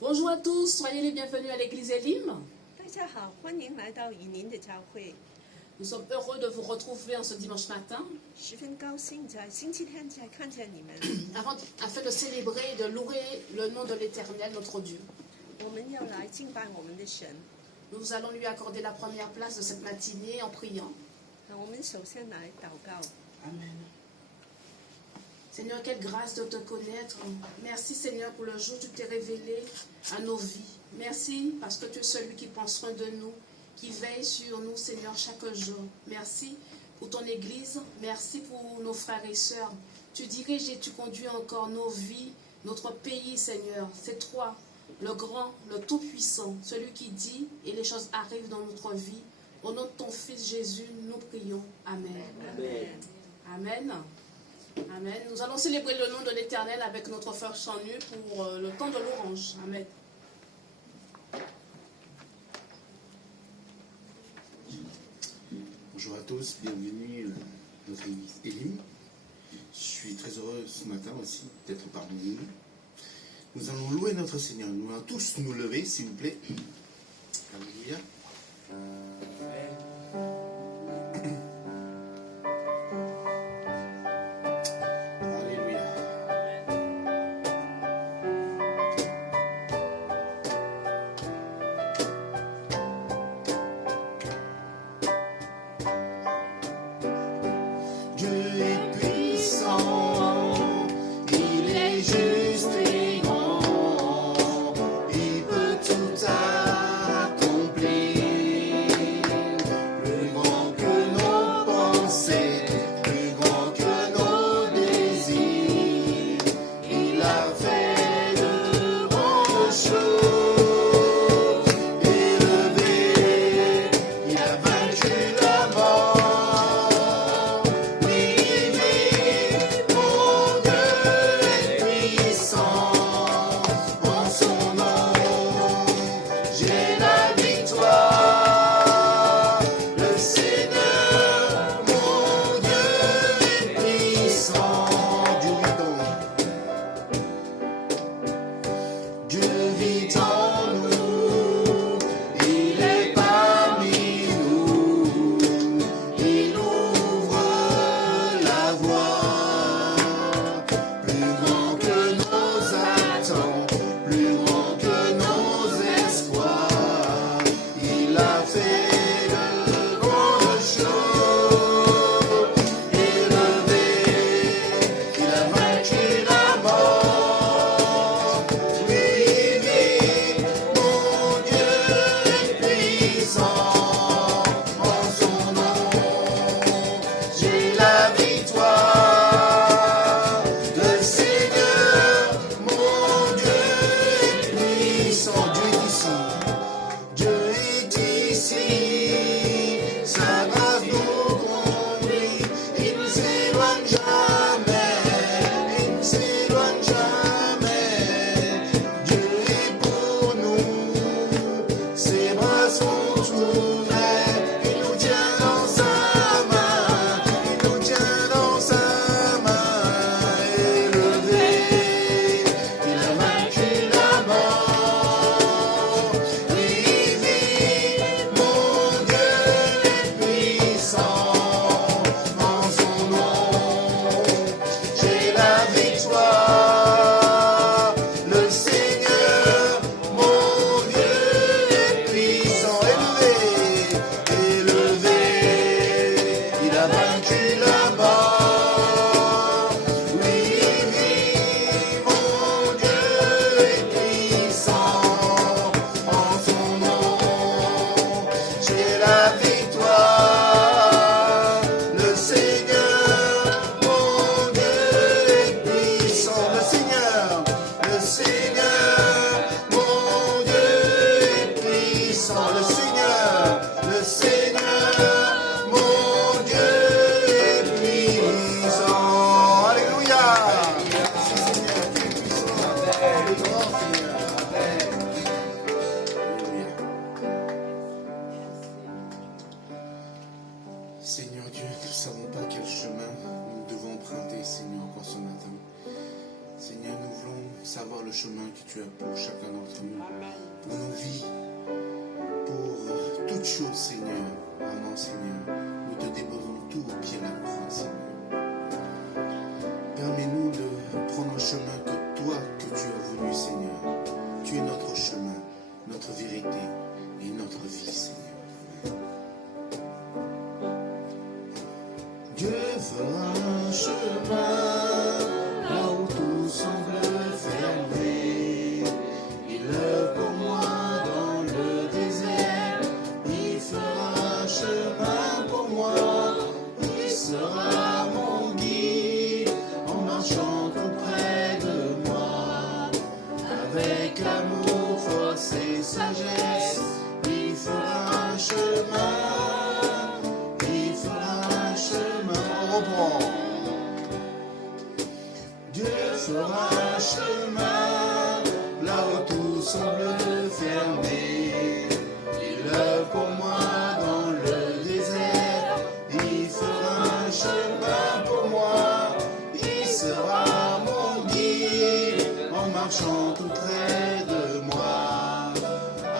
Bonjour à tous, soyez les bienvenus à l'église Elim. 大家好，欢迎来到以宁的教会。 Nous sommes heureux de vous retrouver en ce dimanche matin 十分高兴在星期天再看见你们。 afin de célébrer et de louer le nom de l'Éternel, notre Dieu. 我们要来敬拜我们的神。 Nous allons lui accorder la première place de cette matinée en priant. 我们首先来祷告。 Amen. Seigneur, quelle grâce de te connaître. Merci Seigneur pour le jour où tu t'es révélé à nos vies. Merci parce que tu es celui qui prend soin de nous, qui veille sur nous Seigneur chaque jour. Merci pour ton Église, merci pour nos frères et sœurs. Tu diriges et tu conduis encore nos vies, notre pays Seigneur. C'est toi, le grand, le tout-puissant, celui qui dit et les choses arrivent dans notre vie. Au nom de ton Fils Jésus, nous prions. Amen. Amen. Amen. Amen. Nous allons célébrer le nom de l'Éternel avec notre frère chant nu pour le temps de l'orange. Amen. Bonjour à tous, bienvenue à notre église Elim. Je suis très heureux ce matin aussi d'être parmi nous. Nous allons louer notre Seigneur. Nous allons tous nous lever, s'il vous plaît. Alléluia. Alléluia. Dieu est puissant, il est juste et grand, il peut tout accomplir. le chemin que tu as pour chacun d'entre nous, pour nos vies, pour toutes choses, Seigneur. Amen, Seigneur. Nous te déposons tout au pied de la croix, Seigneur. Permets-nous de prendre un chemin que toi, que tu as voulu, Seigneur. Tu es notre chemin, notre vérité et notre vie, Seigneur. Dieu fera un chemin là où tout semble fermé. Il œuvre pour moi dans le désert. Il fera un chemin pour moi. Il sera mon guide en marchant tout près de moi. Avec amour, force et sagesse, il fera un chemin. Il fera un chemin. On reprend. Dieu fera un chemin là où tout semble fermé. Il œuvre pour moi dans le désert. Il fera un chemin pour moi. Il sera mon guide en marchant tout près de moi.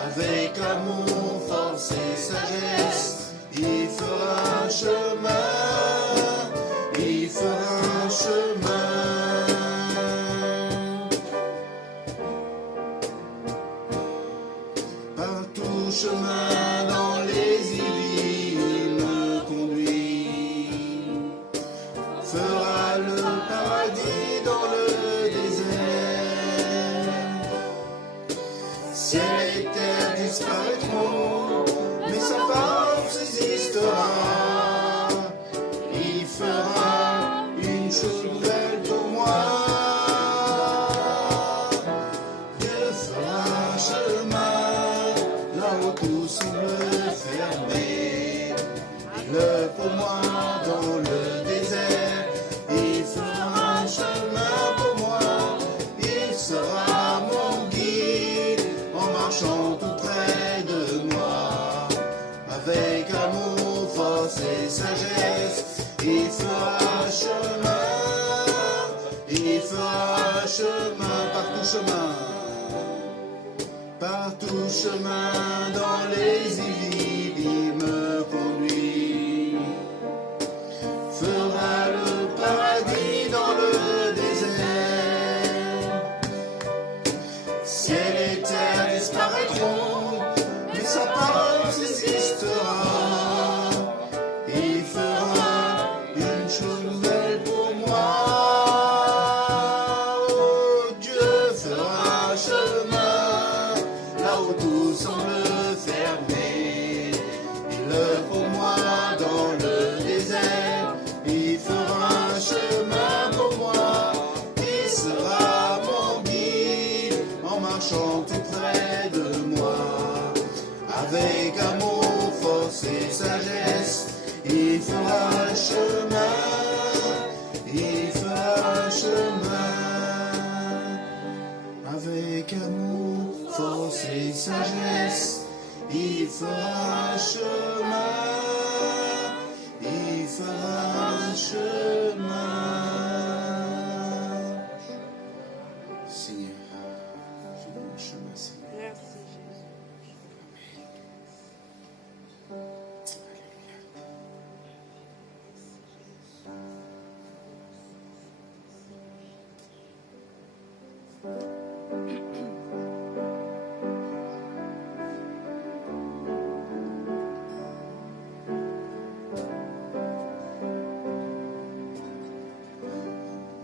Avec amour, force et sagesse, il fera un chemin. Il fera un chemin. Par tout chemin dans les îles, il me conduit. Fera le paradis dans le désert. Ciel et terre disparaîtront, mais sa parole subsistera. Il fera une chose nouvelle pour moi. Dieu fera un chemin là où tout semble fermé. Il œuvre pour moi dans le désert. Il fera un chemin pour moi. Il sera mon guide en marchant tout près de moi. Avec amour, force et sagesse, il fera un chemin. Il fera un chemin par tout chemin. Par tout chemin dans les îles, il me conduit. Fera le paradis dans le désert. Ciel et terre disparaîtront, mais sa parole subsistera. Il fera une chose nouvelle pour moi. Oh, Dieu fera un chemin là où tout semble fermé. Il œuvre pour moi dans le désert. Il fera un chemin pour moi. Il sera mon guide en marchant tout près de moi. Avec amour, force et sagesse, il fera un chemin. Il fera un chemin. Avec amour, force et sagesse, il fera un chemin. Il fera un chemin. Seigneur, fais-nous un chemin, Seigneur. Merci Jésus.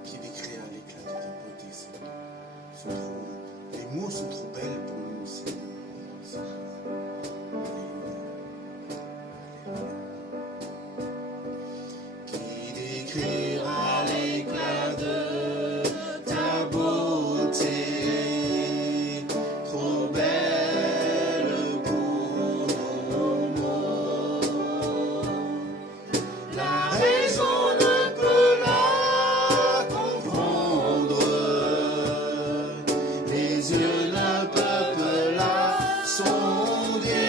Qui les créa à l'éclat de ta beauté, Seigneur. Les mots sont trop belles pour nous, Seigneur. Alléluia. Qui décrira l'éclat de ta beauté, trop belle pour nos mots. La raison ne peut la comprendre, les yeux ne peuvent la sonder.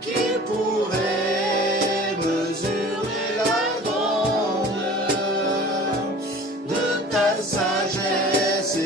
Qui pourrait mesurer la grandeur de ta sagesse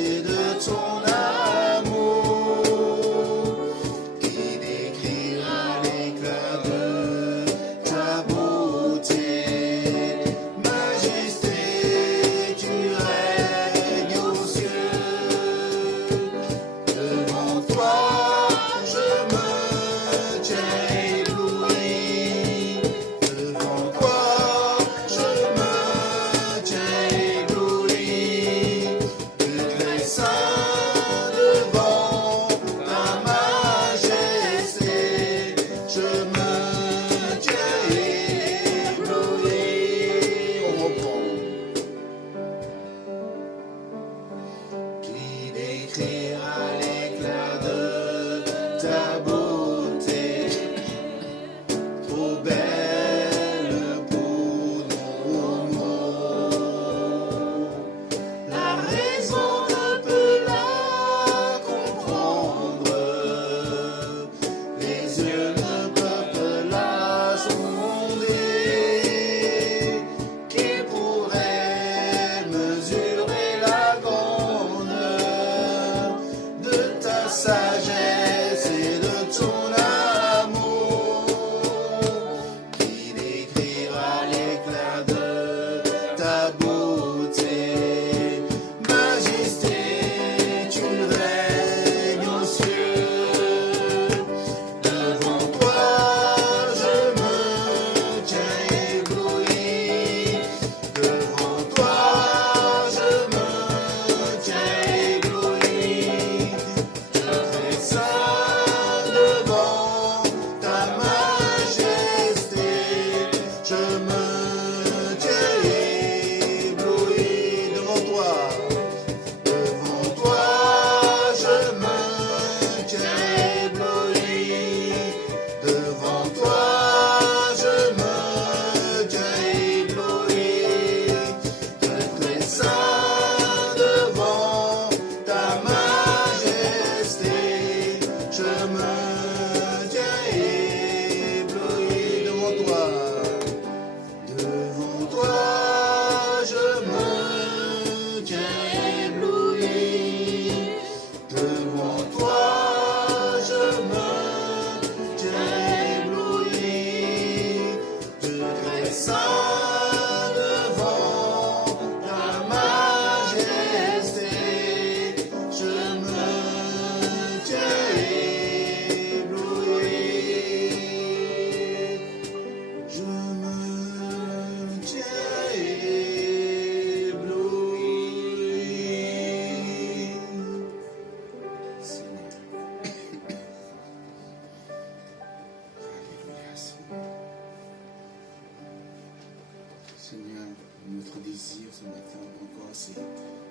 t'exalcer,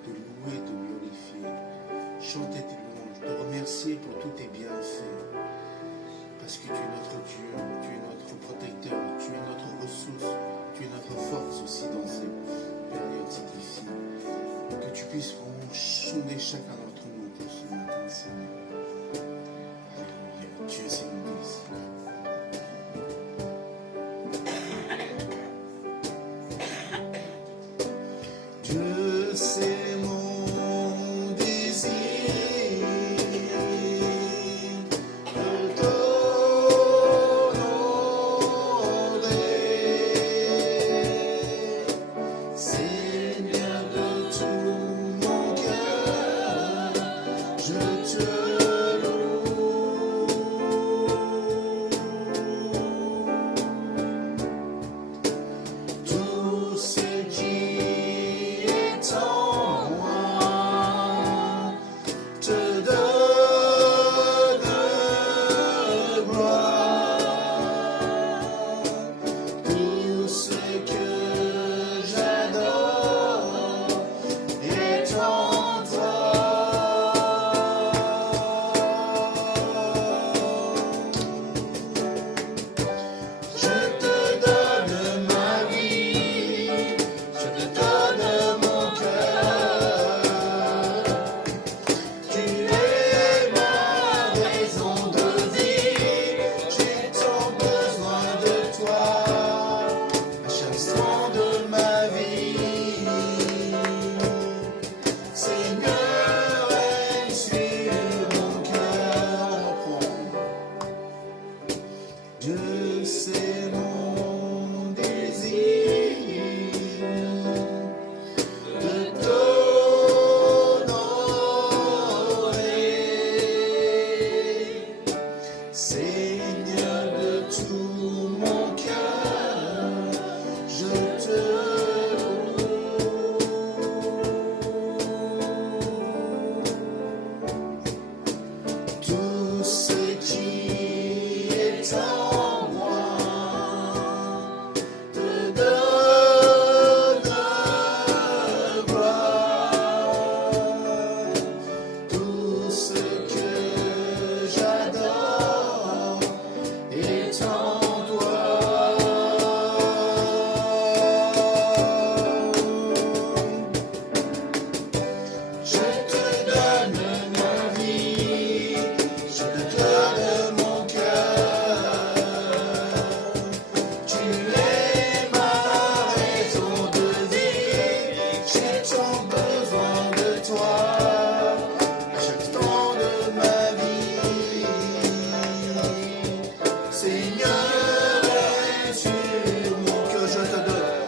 te louer, te glorifier, chanter tes louanges, te remercier pour tous tes bienfaits. Parce que tu es notre Dieu, tu es notre protecteur, tu es notre ressource, tu es notre force aussi dans ces périodes si difficiles. Que tu puisses vraiment sonder chacun d'entre nous pour ce matin, Seigneur. Alléluia. Dieu s'est nous ici. Dieu, c'est mon désir de t'honorer, Seigneur de tout mon cœur, je te loue. Tout ce qui est en moi te donne gloire. Tout ce que j'adore est en toi. Je te donne ma vie, je te donne mon cœur. Tu es ma raison de vie, j'ai tant besoin de toi à chaque instant de ma vie. Seigneur, règne sur mon cœur. Dieu, c'est mon désir de t'honorer, Seigneur de tout mon cœur, je te loue. Tout ce qui est en moi te donne gloire. Tout ce que j'adore est en toi. Je te donne ma vie, je te donne mon cœur. Tu es ma raison de vie, j'ai tant besoin de toi à chaque instant de ma vie. Seigneur, règne sur mon cœur, je te donne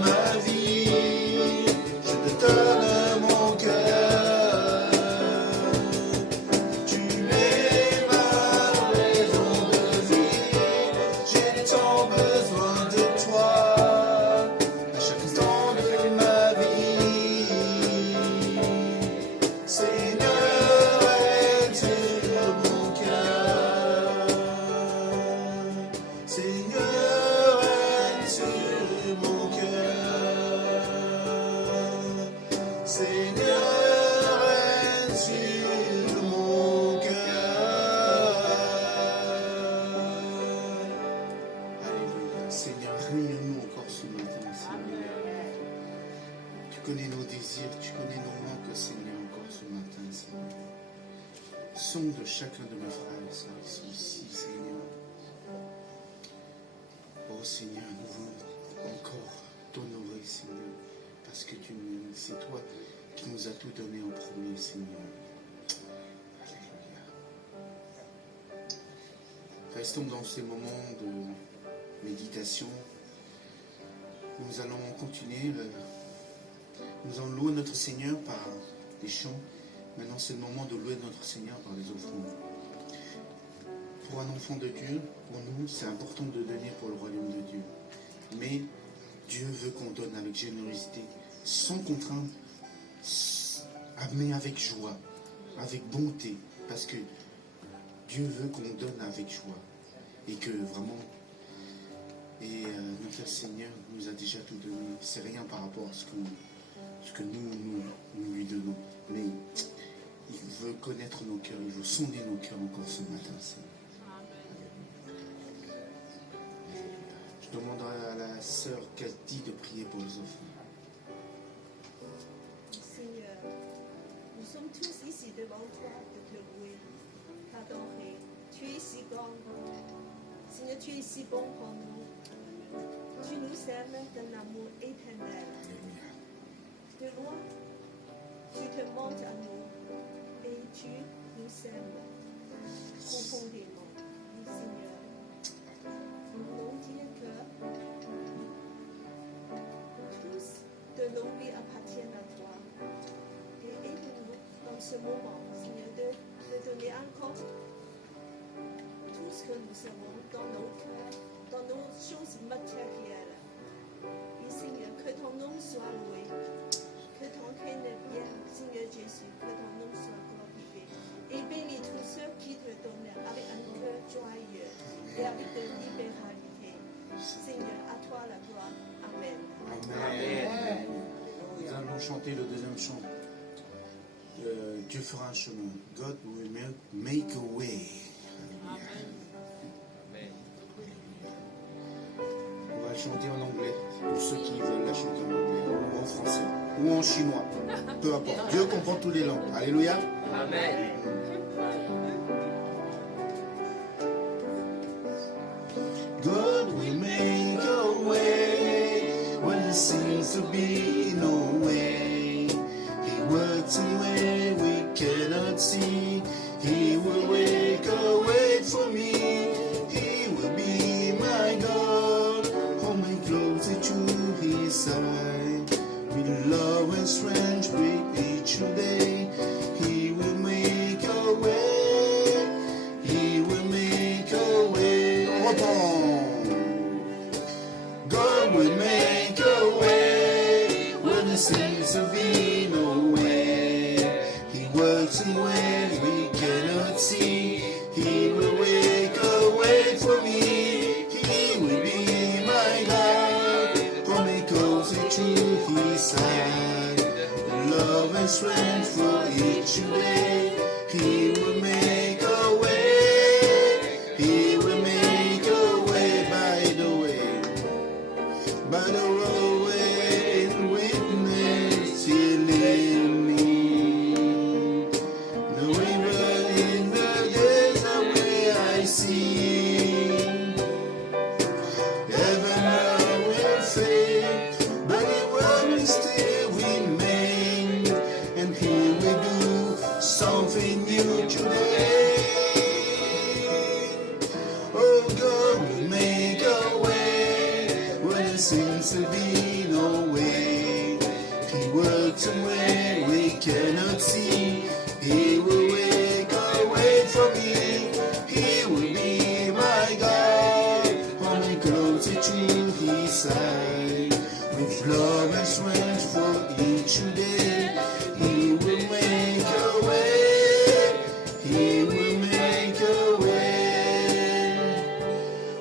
ma vie, je te donne mon cœur. Tu es ma raison de vie, j'ai tant besoin de toi à chaque instant de ma vie. Seigneur, règne sur mon cœur. Seigneur, règne sur mon cœur. Seigneur, règne sur mon cœur. Alléluia. Seigneur, règne en nous encore ce matin, Seigneur. Tu connais nos désirs, tu connais nos manques, Seigneur, encore ce matin, Seigneur. Sonde chacun de mes frères et sœurs qui sont ici, Seigneur. Oh Seigneur, nous voulons encore t'honorer, Seigneur, parce que c'est toi qui nous as tout donné en premier, Seigneur. Alléluia. Restons dans ces moments de méditation. Nous allons continuer. Nous allons louer notre Seigneur par des chants. Maintenant, c'est le moment de louer notre Seigneur par les offrandes. Pour un enfant de Dieu, pour nous, c'est important de donner pour le royaume de Dieu. Mais Dieu veut qu'on donne avec générosité, sans contrainte, mais avec joie, avec bonté. Parce que Dieu veut qu'on donne avec joie. Et que vraiment, Et notre Seigneur nous a déjà tout donné. C'est rien par rapport à ce que nous lui donnons. Mais il veut connaître nos cœurs, il veut sonder nos cœurs encore ce matin, Seigneur. Je demanderai à la sœur Cathy de prier pour les enfants. Seigneur, nous sommes tous ici devant toi de te louer, t'adorer. Tu es si grand. Seigneur, tu es si bon pour nous. Tu nous aimes d'un amour éternel. De loin, tu te montres à nous et tu nous aimes profondément. Seigneur, nous voulons dire que tous de nos vies appartiennent à toi. Et aide-nous dans ce moment, Seigneur, de donner encore tout ce que nous avons dans nos cœurs, dans nos choses matérielles. Et Seigneur, que ton nom soit loué, que ton règne vienne, Seigneur Jésus, que ton nom soit glorifié. Et bénis tous ceux qui te donnent avec un cœur joyeux et avec de libéralité. Seigneur, à toi la gloire. Amen. Amen. Nous allons chanter le deuxième chant. Dieu fera un chemin. God will make a way. On va le chanter en anglais, pour ceux qui veulent la chanter en anglais, ou en français, ou en chinois. Peu importe. Dieu comprend toutes les langues. Alléluia. Amen. God will make a way when there seems to be no way. He works in way we cannot see. He will make a way for me. He will be my God. Hold me closer to his side. With love and strength with each day. He will make a way. He will make a way. God will make a way when there seems to be no way. He works in ways we cannot see. He will make a way for me. He will be my God. Hold me closer to his side. Love and strength for each day. He will make a way. He will make a way by the way. By the roadway in witness, he led me. The river in the desert where I see. Heaven will fade, but it will still remain. And he will do something new today. Oh, God will make a way when there seems to be no way. He works in way we cannot see. He will make a way for me. He will be my God. Hold me closer to his side. With love and strength for each day. He will make a way. He will make a way.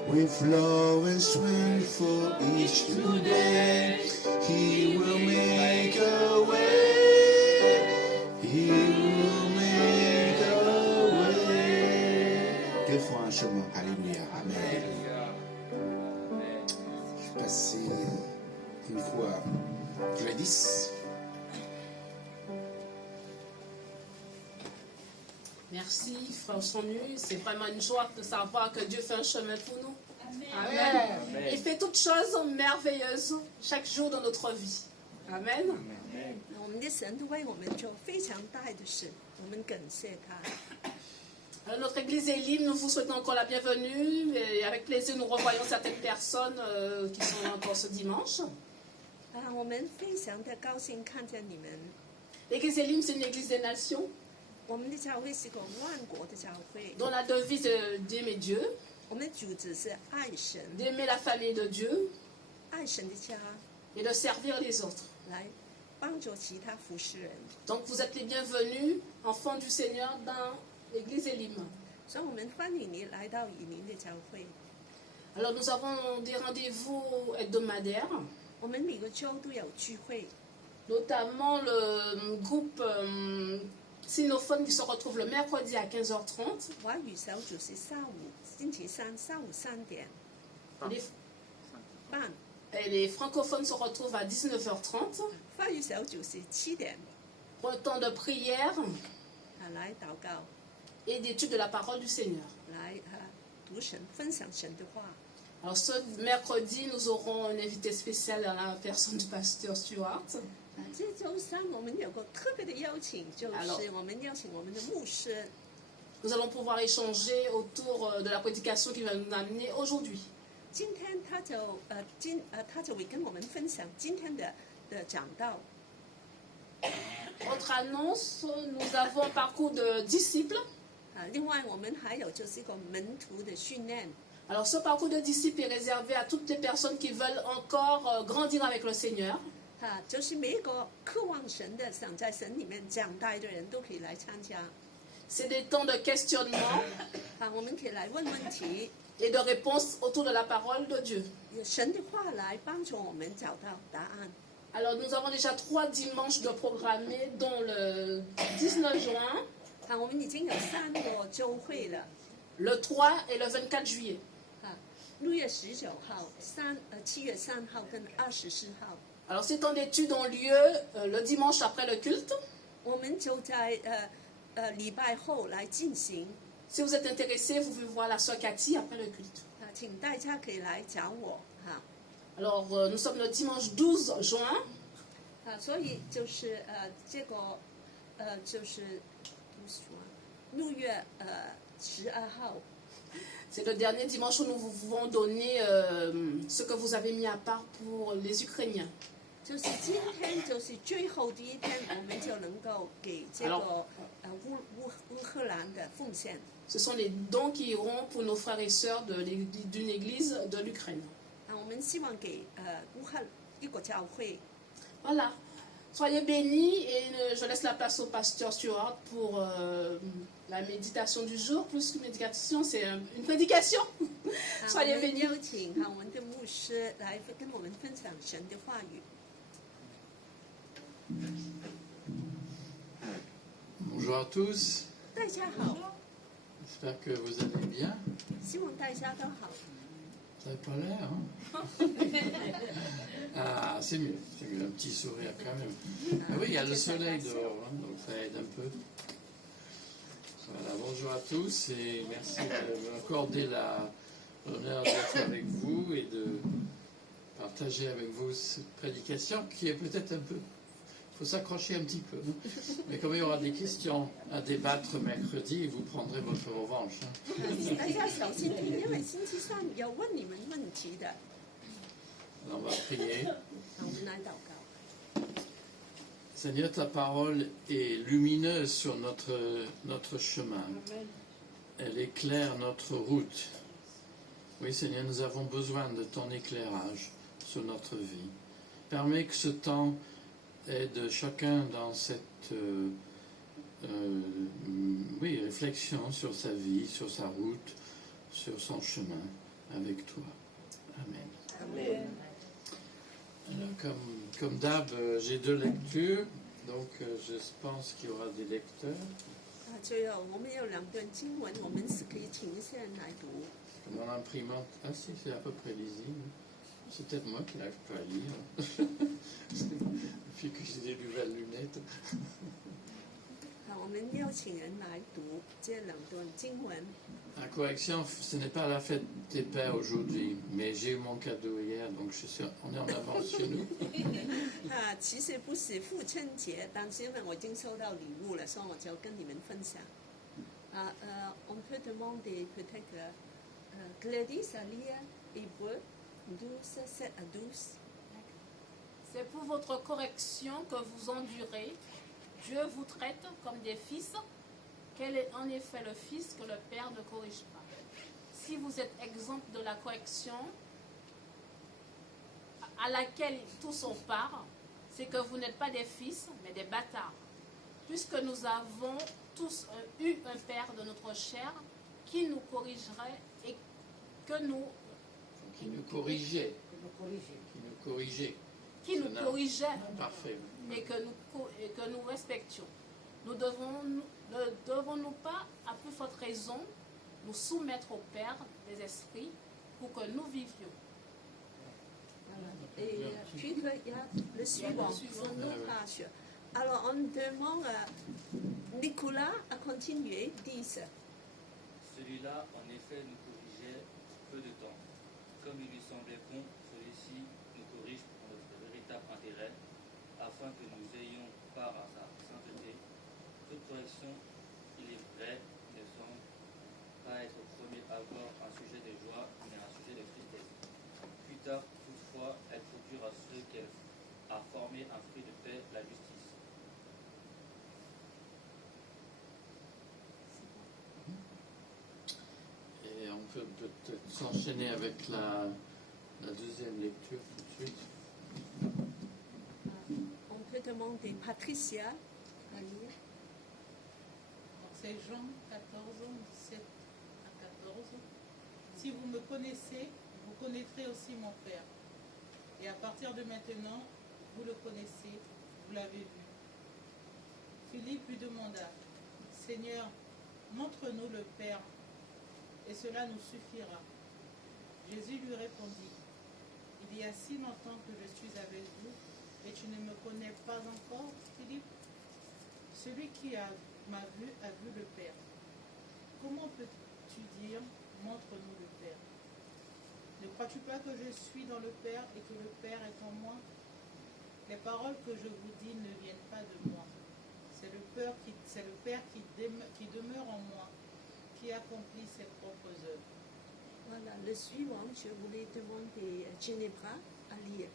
With love and strength for each day, he will make a way. He will make a way. Dieu fera un chemin. Alléluia. Amen. Je vais passer une fois à Gladys. Merci, frère Samu. C'est vraiment une joie de savoir que Dieu fait un chemin pour nous. Amen. Il fait toutes choses merveilleuses chaque jour dans notre vie. Amen. 我们的神都为我们做非常大的事，我们感谢他。 Alors, notre église Elim, nous vous souhaitons encore la bienvenue et avec plaisir nous revoyons certaines personnes qui sont là encore ce dimanche. 我们非常的高兴看见你们。 L'église Elim, c'est une église des nations 我们的教会是个万国的教会， dont la devise est d'aimer Dieu, 我们的主旨是爱神， d'aimer la famille de Dieu 爱神的家， et de servir les autres. 来帮助其他服侍人。 Donc vous êtes les bienvenus, enfants du Seigneur, dans l'église Elim. 所以我们欢迎你来到以宁的教会。Alors nous avons des rendez-vous hebdomadaires, 我们每个周都有聚会， notamment le groupe sinophone qui se retrouve le mercredi à 15h30. 華語小組是星期三下午3點 Les, 半， et les francophones se retrouvent à 19h30 華語小組是7點 pour un temps de prière 來禱告， et d'étude de la parole du Seigneur. 來讀神分享神的話。 Alors ce mercredi, nous aurons un invité spécial à la personne du pasteur Stuart. 這週三我們有個特別的邀請，就是我們邀請我們的牧師。 Nous allons pouvoir échanger autour de la prédication qu'il va nous amener aujourd'hui. 今天他就會跟我們分享今天的講道。 Autre annonce, nous avons un parcours de disciples. 另外我們還有就是一個門徒的訓練。 Alors ce parcours de disciples est réservé à toutes les personnes qui veulent encore grandir avec le Seigneur. 就是每一個渴望神的、想在神裡面長大的人都可以來參加。 C'est des temps de questionnement 我們可以來問問題， et de réponses autour de la parole de Dieu. 有神的話來幫助我們找到答案。 Alors nous avons déjà 3 dimanches de programmés, dont le 19 juin, 我們已經有3個週會了。 le 3 et le 24 juillet. 6月19號、7月3號跟24號。 Alors ces temps d'études ont lieu le dimanche après le culte. 我們就在禮拜後來進行。 Si vous êtes intéressé, vous pouvez voir la sœur Cathy après le culte. 請大家可以來找我。 Alors nous sommes le dimanche 12 juin. 所以就是這個就是6月12號。 C'est le dernier dimanche où nous vous pouvons donner ce que vous avez mis à part pour les Ukrainiens. 就是今天就是最後第一天，我們就能夠給這個烏克蘭的奉獻。 Ce sont les dons qui iront pour nos frères et sœurs d'une église de l'Ukraine. 我們希望給烏克一個教會。 Voilà. Soyez bénis et je laisse la place au pasteur Stuart pour la méditation du jour. Plus qu'une méditation, c'est une prédication. Soyez bénis. 邀請我們的牧師來跟我們分享神的話語。 Bonjour à tous, 大家好， j'espère que vous allez bien. 希望大家都好。 Ça n'a pas l'air, hein? Ah, c'est mieux, un petit sourire quand même. Ah oui, il y a le soleil dehors, hein, donc ça aide un peu. Voilà, bonjour à tous et merci de m'accorder l'honneur d'être avec vous et de partager avec vous cette prédication qui est peut-être un peu... Il faut s'accrocher un petit peu. Mais comme il y aura des questions à débattre mercredi, vous prendrez votre revanche. Hein. 大家小心聽，因為星期三有問你們問題的。 Alors, on va prier. 我們來禱告。 Seigneur, ta parole est lumineuse sur notre chemin. Elle éclaire notre route. Oui, Seigneur, nous avons besoin de ton éclairage sur notre vie. Permets que ce temps aide chacun dans cette réflexion sur sa vie, sur sa route, sur son chemin avec toi. Amen. Amen. Alors, comme d'hab, j'ai 2 lectures, donc je pense qu'il y aura des lecteurs. 我们有2段經文，我們是可以請一些人來讀。 Mon imprimante, ah si, c'est à peu près lisible. C'est peut-être moi qui n'arrive pas à lire. Depuis que j'ai des nouvelles lunettes. 我們邀請人來讀這2段經文。 La correction, ce n'est pas la fête des pères aujourd'hui, mais j'ai eu mon cadeau hier, donc on est en avance chez nous. 其實不是父親節，但是因為我已經收到禮物了，所以我就跟你們分享。on peut demander peut-être Gladys à lire Hébreux 12, 7 à 12. C'est pour votre correction que vous endurez. Dieu vous traite comme des fils. Quel est en effet le fils que le père ne corrige pas? Si vous êtes exempt de la correction à laquelle tous ont part, c'est que vous n'êtes pas des fils, mais des bâtards. Puisque nous avons tous eu un père de notre chair qui nous corrigerait et que nous qui nous corrigeait. que nous corriger. Qui nous corrigeait. qui nous corrigeait Parfait. et que nous respections. Ne devons-nous pas, à plus forte raison, nous soumettre au Père des esprits pour que nous vivions. Voilà. Et puis il y a le suivant, son autre page. Alors on demande à Nicolas à continuer, 10. Celui-là, en effet, nous corrigeait peu de temps. Comme il lui semblait bon, celui-ci nous corrige pour notre véritable intérêt, afin que nous ayons part à sa sainteté. Toute correction, il est vrai, ne semble pas être au premier abord un sujet de joie, mais un sujet de tristesse. Plus tard, toutefois, elle procure à ceux qu'elle a formé un fruit de paix, la justice. Et on peut peut-être s'enchaîner avec la deuxième lecture tout de suite. On peut demander Patricia à lire. Donc c'est Jean 14, 17 à 14. Si vous me connaissez, vous connaîtrez aussi mon Père. Et à partir de maintenant, vous le connaissez, vous l'avez vu. Philippe lui demanda, Seigneur, montre-nous le Père, et cela nous suffira. Jésus lui répondit, il y a si longtemps que je suis avec vous, et tu ne me connais pas encore, Philippe? Celui qui m'a vu a vu le Père. Comment peux-tu dire, montre-nous le Père? Ne crois-tu pas que je suis dans le Père et que le Père est en moi? Les paroles que je vous dis ne viennent pas de moi. C'est le Père qui demeure en moi, qui accomplit ses propres œuvres. Voilà, le suivant, je voulais demander à Ginevra à lire.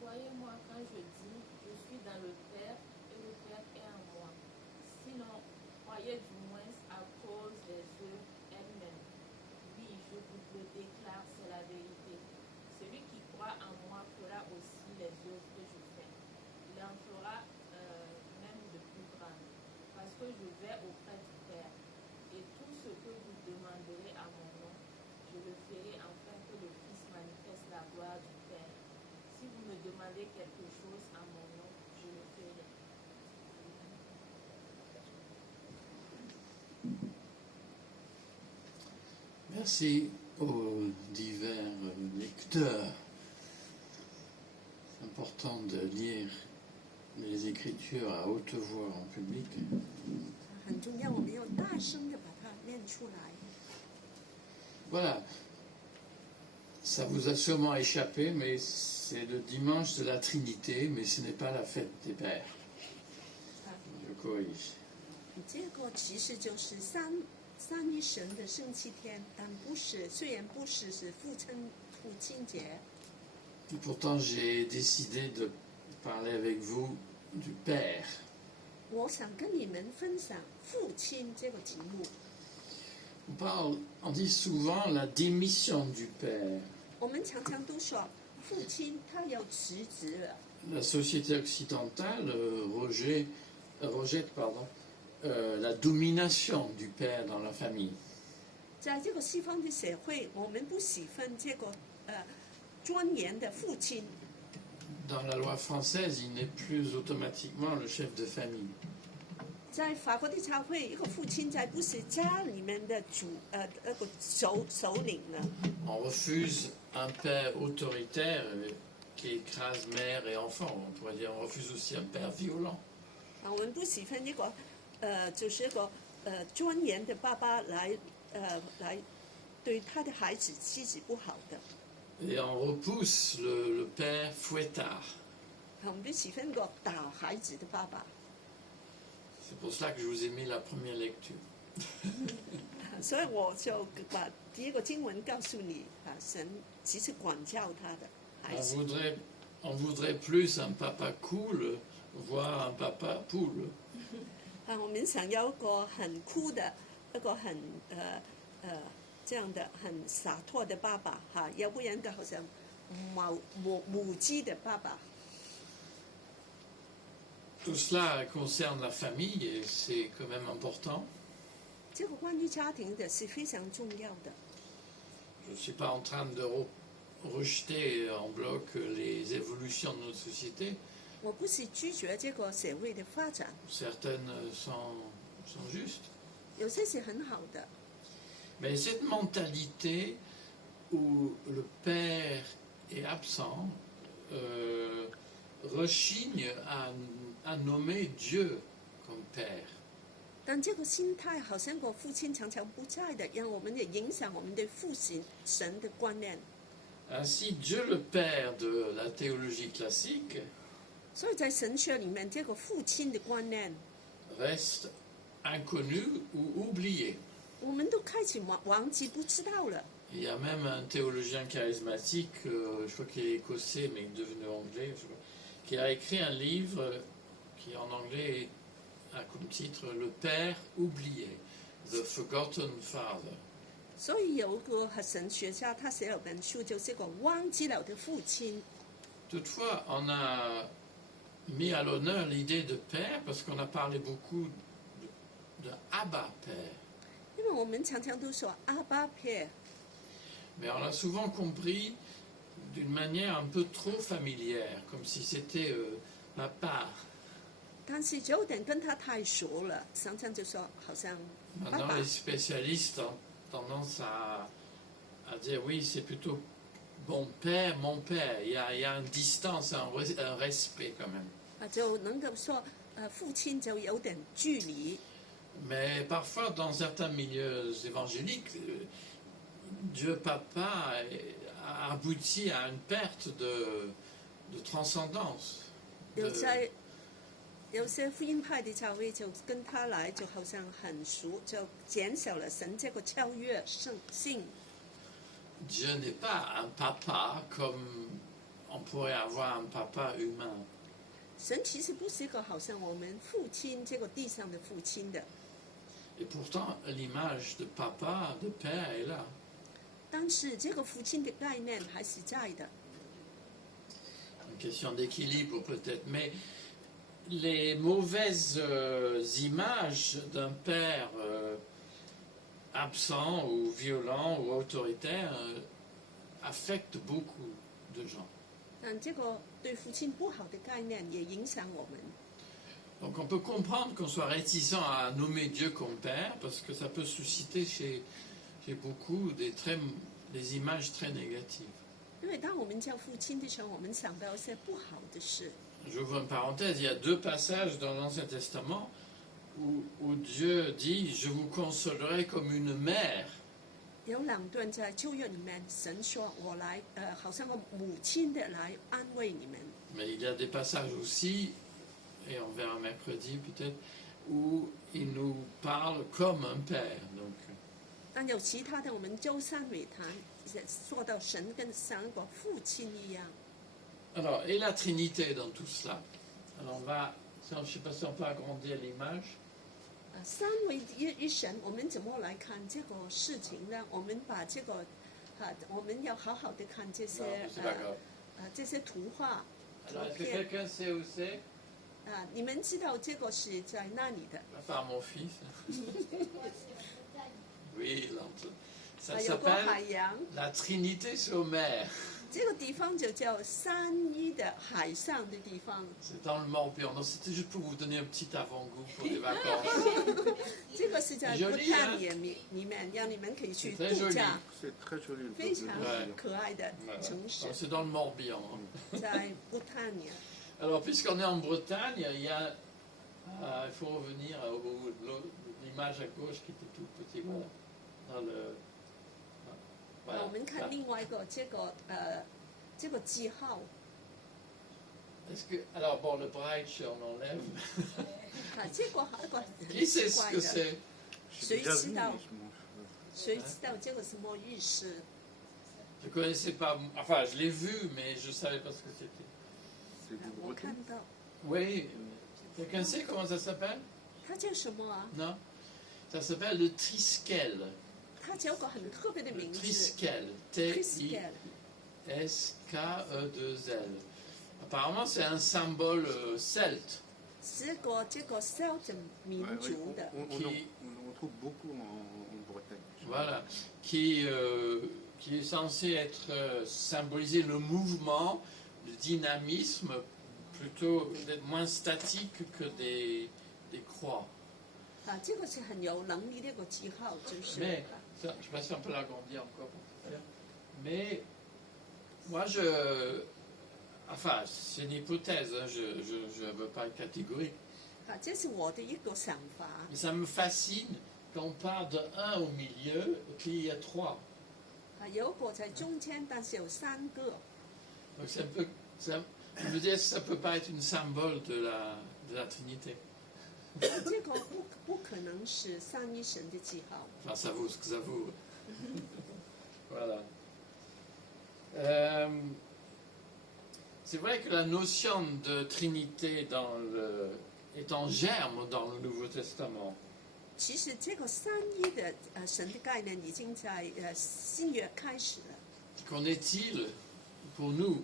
Croyez-moi quand je dis, je suis dans le Père et le Père est en moi. Sinon, croyez du moins à cause des œuvres elles-mêmes. Oui, je vous le déclare, c'est la vérité. Celui qui croit en moi fera aussi les œuvres que je fais. Il en fera même de plus grandes, parce que je vais auprès du Père. Et tout ce que vous demanderez à mon nom, je le ferai afin que le Fils manifeste la gloire du Père. Si vous me demandez quelque chose à mon nom, je le ferai. Merci aux divers lecteurs. C'est important de lire les Écritures à haute voix en public. 很重要，我们要大声的把它念出来。 Voilà. Ça vous a sûrement échappé, mais c'est le dimanche de la Trinité, mais ce n'est pas la fête des pères. Je corrige. 这个其实就是三一神的圣七天，但不是，虽然不是父亲节。 Et pourtant, j'ai décidé de parler avec vous du Père. 我想跟你们分享父亲这个题目。 On dit souvent la démission du Père. 我们常常都说父亲他要辞职了。 La société occidentale rejette la domination du Père dans la famille. 在这个西方的社会，我们不喜欢这个尊严的父亲。 Dans la loi française, il n'est plus automatiquement le chef de famille. 在法国的教会，一个父亲在不是家里面的那个首领了。 On refuse un père autoritaire qui écrase mère et enfant. On pourrait dire on refuse aussi un père violent. 我们不喜欢一个就是一个尊严的爸爸来对他的孩子妻子不好的。 Et on repousse le père fouettard. 我们不喜欢一个打孩子的爸爸。 C'est pour cela que je vous ai mis la première lecture. 所以我就把第一个经文告诉你神其实管教他的孩子。 On voudrait plus un papa cool, voire un papa poule. 我们想要一个很酷的，一个很这样的很洒脱的爸爸要不然的好像母鸡的爸爸。 Tout cela concerne la famille et c'est quand même important. 这个关于家庭的是非常重要的。je ne suis pas en train de rejeter en bloc les évolutions de notre société. 我不是拒绝这个社会的发展， Certaines sont justes. 有些是很好的。 Mais cette mentalité où le père est absent rechigne à nommer Dieu comme père. 但这个心态好像我父亲常常不在的，让我们也影响我们对父神的观念。 Ainsi, Dieu le Père de la théologie classique 所以在神学里面，这个父亲的观念， reste inconnu ou oublié. 我们都开始忘记不知道了。 Il y a même un théologien charismatique, je crois qu'il est écossais, mais il est devenu anglais, je crois, qui a écrit un livre qui en anglais a comme titre Le Père oublié, The Forgotten Father. 所以有个神学家，他写了本书，就是个忘记了的父亲。 Toutefois, on a mis à l'honneur l'idée de père parce qu'on a parlé beaucoup de Abba Père. 因为我们常常都说阿爸爸， Mais on a souvent compris d'une manière un peu trop familière, comme si c'était papa. 但是有点跟他太熟了，常常就说好像爸 Maintenant, 爸 les。spécialistes ont tendance à dire oui, c'est plutôt mon père, mon père. Il y a une distance, un respect quand même. 就能够说父亲就有点距离。 Mais parfois, dans certains milieux évangéliques, Dieu Papa a abouti à une perte de transcendance. 有在有些福音派的教会就跟他来就好像很熟，就减少了神这个超越性。 Dieu n'est pas un papa comme on pourrait avoir un papa humain. 神其实不是一个好像我们父亲这个地上的父亲的， Et pourtant, l'image de papa, de père est là. 但是这个父亲的概念还是在的。 Une question d'équilibre peut-être, mais les mauvaises images d'un père absent ou violent ou autoritaire affectent beaucoup de gens. 但这个对父亲不好的概念也影响我们。 Donc on peut comprendre qu'on soit réticent à nommer Dieu comme père parce que ça peut susciter chez beaucoup des images très négatives. 因为当我们叫父亲的时候，我们想到一些不好的事。 J'ouvre une parenthèse, il y a 2 passages dans l'Ancien Testament où Dieu dit « Je vous consolerai comme une mère ». 有两段在旧约里面，神说：“我来，好像个母亲的来安慰你们。” Mais il y a des passages aussi, et on verra mercredi peut-être, où il nous parle comme un père. Donc, 但有其他的，我们周三会谈，说到神跟像个父亲一样。 alors, et la Trinité dans tout cela. Alors on va, je ne sais pas si on peut agrandir l'image. 三位一神，我们怎么来看这个事情呢？我们把这个，我们要好好的看这些 Non, c'est pas grave. 这些图画、图 Alors, est-ce que 片。 quelqu'un sait où c'est? 你们知道这个是在哪里的？ Par mon fils. Oui, ça 有个海 s'appelle 洋， la Trinité sur mer. 这个地方就叫三一的海上的地方。 C'est dans le Morbihan. Donc c'était juste pour vous donner un petit avant-goût pour les vacances. 这个是在 Joli, 不丹也里面，让你们可以去 C'est très 度 joli. 假， C'est très joli le 非 peuple 常 de Dieu. 可爱的 Voilà. 城市 Donc, c'est dans le Morbihan. hein. 在不丹也。 Alors, puisqu'on est en Bretagne, il y a. Il faut revenir l'image à gauche qui était tout petit. Voilà. Dans le. 我们 Voilà. 看另外一个这个记号， Est-ce que. Alors, bon, le Breitsch, on l'enlève. 这个一个很 Qui sait 奇 ce 怪 que 的， c'est? J'ai déjà Celui-ci vu, là. mais je m'en- 谁知道这个什么意思？ Je ne connaissais pas. Enfin, je l'ai vu, mais je ne savais pas ce que c'était. c'est du 我 breton. 看到， Oui. Quelqu'un sait comment ça s'appelle? 它叫什么啊？ Non? Ça s'appelle le Triskel. 它叫个很特别的 Le 名字 Triskel.，Triskel。 T-I-S-K-E-2-L. Apparemment, c'est un symbole celte. 是个这个 Celtic 民 Ouais, oui, 族的， on Qui- trouve beaucoup en Bretagne. Voilà. qui est censé être symboliser le mouvement, le dynamisme, plutôt d'être moins statique que des croix. 这个是很有能力的一个记号，就是。 Mais, ça, je sais pas si on peut l'agrandir encore pour faire. Mais, moi, enfin, c'est une hypothèse, hein, je ne veux pas être catégorique. 这是我的一个想法。 Mais ça me fascine quand on part de 1 au milieu et qu'il y a 3. 有一个在中间，但是有3个。 Donc, je veux dire, ça ne peut pas être une symbole de la Trinité. 这个不可能是三一神的记号。 Enfin, ça vaut ce que ça vaut. Voilà. C'est vrai que la notion de Trinité est en germe dans le Nouveau Testament. 其实这个三一的神的概念已经在新约开始了。 Qu'en est-il pour nous?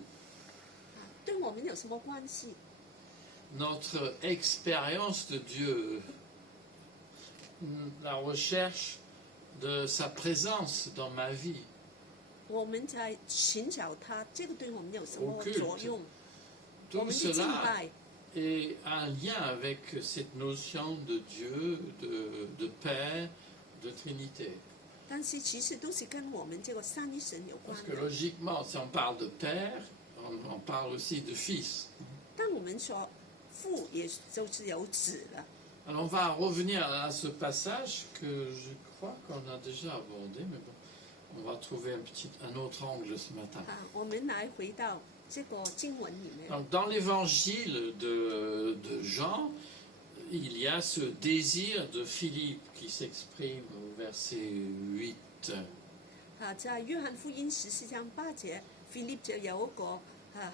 对我们有什么关系？ Notre expérience de Dieu, la recherche de sa présence dans ma vie, 我们在寻找他，这个对我们有什么 Occulte. 作用？我 tout 们的敬 cela 拜 est un lien avec cette notion de Dieu, de Père, de Trinité. 但是其实都是跟我们这个三一神有关 Parce que 的。 logiquement, si on parle de Père, on parle aussi de Fils. 但我们说父也就是有子了。 Alors on va revenir à ce passage que je crois qu'on a déjà abordé, mais bon, on va trouver un autre angle ce matin. 我们来回到这个经文里面。 Donc, dans l'évangile de Jean, il y a ce désir de Philippe qui s'exprime au verset 8. 在约翰福音14章8节 ，Philip 就有一个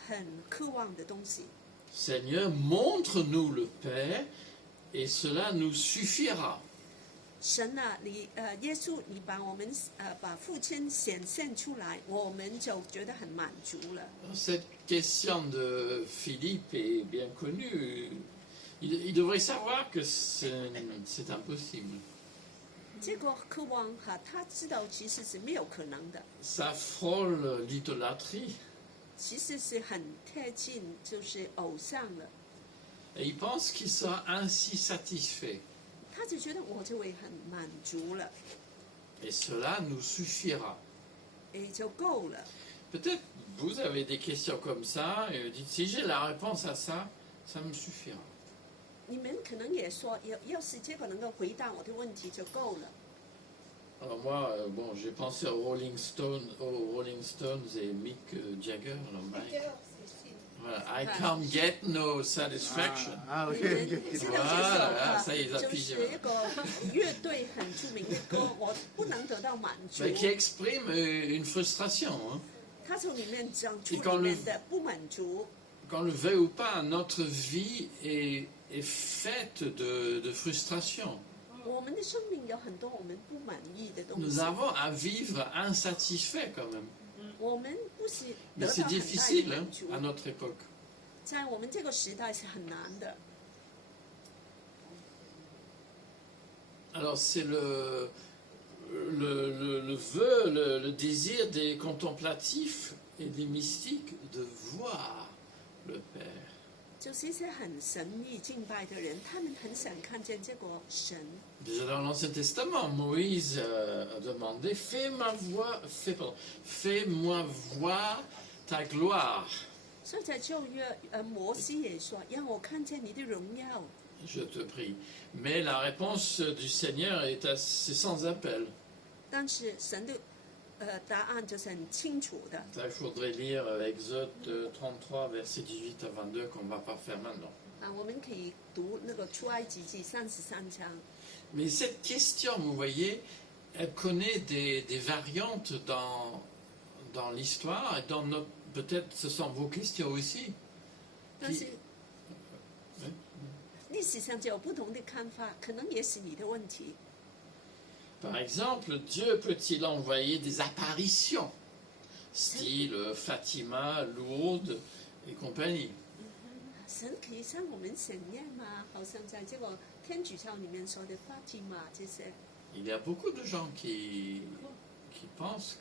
很渴望的东西。 Seigneur, montre-nous le Père, et cela nous suffira. 神啊，耶稣，你把我们把父亲显现出来，我们就觉得很满足了。 Cette question de Philippe est bien connue. Il devrait savoir que c'est impossible. 这个渴望他知道其实是没有可能的， Ça frôle l'idolâtrie. 其实是很贴近就是偶像了。 Et il pense qu'il sera ainsi satisfait. 他就觉得我就会很满足了， Et cela nous suffira. 也就够了。 Peut-être vous avez des questions comme ça, et vous dites si j'ai la réponse à ça, ça me suffira. 你们可能也说，要是这个能够回答我的问题就够了。 Alors moi, bon, j'ai pensé aux Rolling Stones et Mick Jagger. Alors, voilà, I can't get no satisfaction. Ah, ok, 你们 ok. 知道这首 Voilà, ça y est, 就 zapige. 是一个乐队很著名的歌，我不能得到满足 Mais。qui exprime une frustration. Hein. 他从里面讲出 Et quand 里面的不满足。 Qu'on le veuille ou pas, notre vie est faite de frustration. 我们的生命有很多我们不满意的东 Nous 西， avons à vivre insatisfait quand même. 我们不是 Mais 得 c'est 到很大的 difficile 满 hein, 足， à notre époque. 在我们这个时代是很难的。 Alors c'est le vœu, le désir des contemplatifs et des mystiques de voir le Père. 就是一些很神秘敬拜的人，他们很想看见这个神。 Déjà dans l'Ancien Testament, Moïse a demandé fais-moi voir ta gloire. 所以在旧约，摩西也说，让我看见你的荣耀。 Je te prie. Mais la réponse du Seigneur c'est sans appel. 但是神的答案就是很清楚的。 Ça, il faudrait lire Exode 33, versets 18 à 22, qu'on ne va pas faire maintenant. 我们可以读那个出埃及记33章。 Mais cette question, vous voyez, elle connaît des variantes dans l'histoire et dans notre... Peut-être ce sont vos questions aussi. 但是历史上就有不同的看法，可能也是你的问题。 Par exemple, Dieu peut-il envoyer des apparitions, style Fatima, Lourdes et compagnie. 神可以向我们显验吗？好像在这个天主教里面说的法蒂玛这些， Il y a beaucoup de gens qui pensent,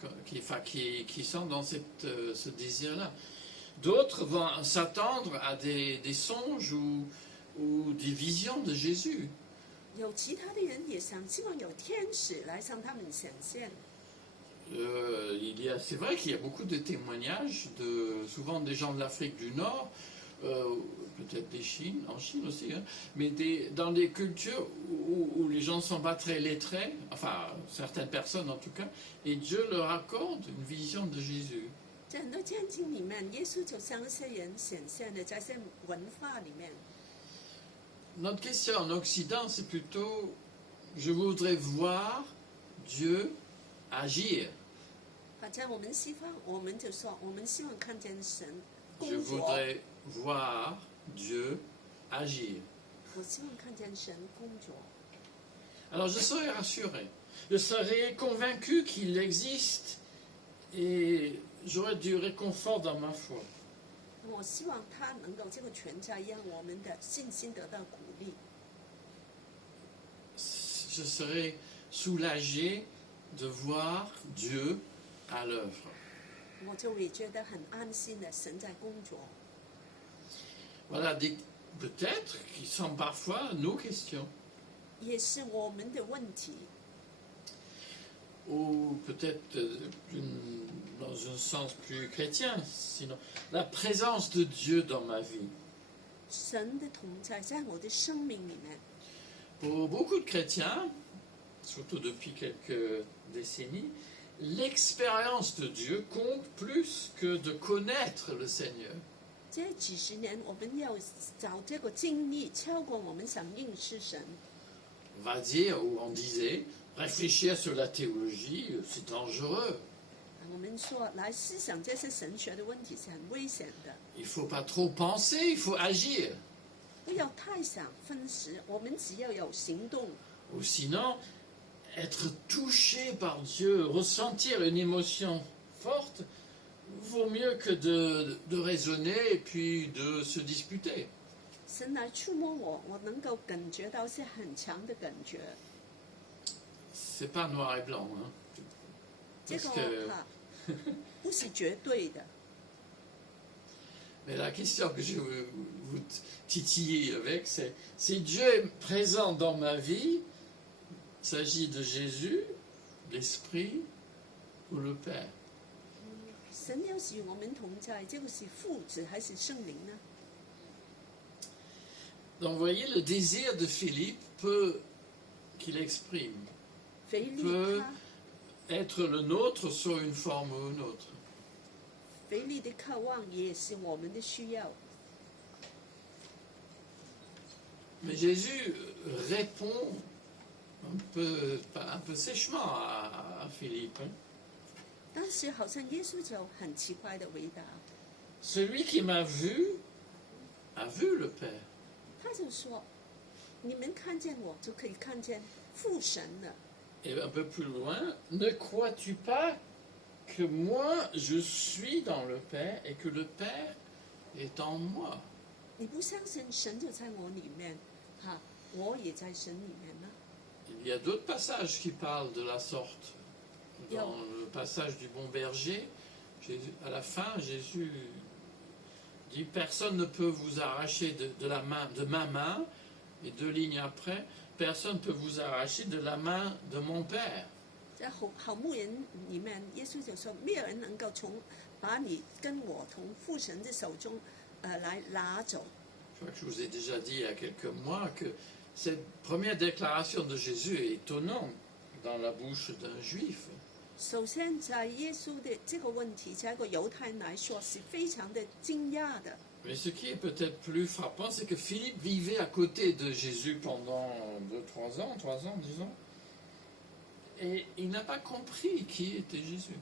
qui sont dans ce désir-là. D'autres vont s'attendre à des songes ou des visions de Jésus. 有其他的人也希望有天使来向他们显现。 C'est vrai qu'il y a beaucoup de témoignages, souvent des gens de l'Afrique du Nord, peut-être en Chine aussi, hein, mais dans des cultures où les gens ne sont pas très lettrés, enfin certaines personnes en tout cas, et Dieu leur accorde une vision de Jésus. 在很多见经里面，耶稣就向一些人显现了，在这些文化里面。 Notre question en Occident, c'est plutôt je voudrais voir Dieu agir. 在我们西方，我们就说我们希望看见神 Je 工作。 voudrais voir Dieu agir. 我希望看见神工作。 Alors je serais rassuré, je serais convaincu qu'il existe et j'aurais du réconfort dans ma foi. 我希望他能够这个存在，让我们的信心得到鼓励。 Je serais soulagé de voir Dieu à l'œuvre. 我就会觉得很安心的，神在工作。 Voilà peut-être qui sont parfois nos questions, 也是我们的问题， ou peut-être dans un sens plus chrétien, sinon la présence de Dieu dans ma vie. 神的同在在我的生命里面。 Pour beaucoup de chrétiens, surtout depuis quelques décennies, l'expérience de Dieu compte plus que de connaître le Seigneur. 这几十年，我们要找这个经历，超过我们想认识神。 On va dire, ou on disait, réfléchir sur la théologie, c'est dangereux. 我们说来思想这些神学的问题是很危险的， Il ne faut pas trop penser, il faut agir. 不要太想分析，我们只要有行动。 Ou sinon, être touché par Dieu, ressentir une émotion forte, vaut mieux que de raisonner et puis de se disputer. 神来触摸我，我能够感觉到是很强的感觉。 C'est pas noir et blanc, hein. 这 Parce 个 que, 不是绝对的。 mais la question que je veux vous titiller avec, c'est si Dieu est présent dans ma vie, il s'agit de Jésus, l'Esprit ou le Père. 神要是与我们同在，这个是父子还是圣灵呢？ Donc vous voyez, le désir de Philippe qu'il exprime, 腓力 peut 他 être le nôtre sur une forme ou une autre. 腓力的渴望也是我们的需要。 Mais Jésus répond un peu sèchement à Philippe. Hein. 但是好像耶稣就很奇怪的回答， Celui qui m'a vu a vu le Père. 他就说：“你们看见我，就可以看见父神了。 Et un peu plus loin, ne crois-tu pas que moi je suis dans le Père et que le Père est en moi? 你不相信神就在我里面，我也在神里面呢。 Il y a d'autres passages qui parlent de la sorte. Dans le passage du bon berger, à la fin, Jésus dit personne ne peut vous arracher de ma main, et 2 lignes après, personne ne peut vous arracher de la main de mon Père. 在好牧人里面，耶稣就说：“没有人能够把你跟我从父神的手中来拿走。” Je crois que je vous ai déjà dit il y a quelques mois que cette première déclaration de Jésus est étonnante dans la bouche d'un juif. 首先，在耶稣的这个问题，在一个犹太人来说是非常的惊讶的。 Mais ce qui est peut-être plus frappant, c'est que Philippe vivait à côté de Jésus pendant 3 ans, disons, et il n'a pas compris qui était Jésus.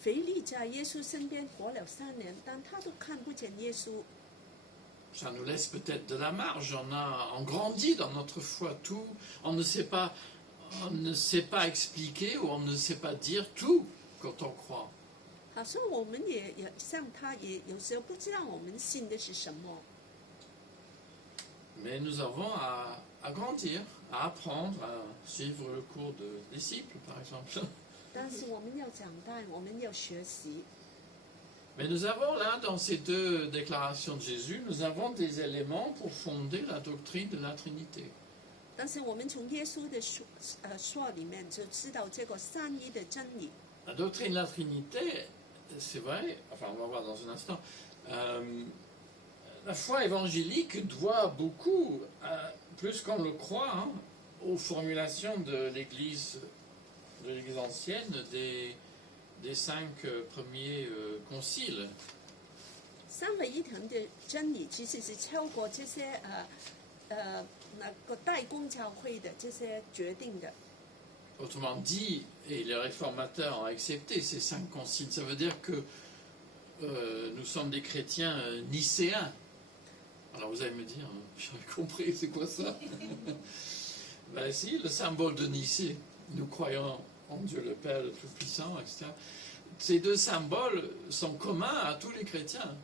腓力在耶稣身边活了3年，但他都看不见耶稣。 Ça nous laisse peut-être de la marge, on grandit dans notre foi, tout, on ne sait pas expliquer ou on ne sait pas dire tout quand on croit. 好像我们也像他，也有时候不知道我们信的是什么。 Mais nous avons à grandir, à apprendre, à suivre le cours de disciples, par exemple. 但是我们要长大，我们要学习。 Mais nous avons là, dans ces deux déclarations de Jésus, nous avons des éléments pour fonder la doctrine de la Trinité. 但是我们从耶稣的说里面就知道这个三一的真理。 La doctrine de la Trinité, c'est vrai, enfin on va voir dans un instant, la foi évangélique doit beaucoup, plus qu'on le croit, hein, aux formulations de l'Église ancienne, des 5 premiers conciles. 三位一体的真理其实是超过这些那个代公教会的这些决定的。 Autrement dit, et les réformateurs ont accepté ces 5 conciles, ça veut dire que nous sommes des chrétiens nicéens. Alors vous allez me dire, j'ai compris, c'est quoi ça? Ben si, le symbole de Nicée, nous croyons en Dieu le Père le Tout-Puissant, etc. Ces 2 symboles sont communs à tous les chrétiens.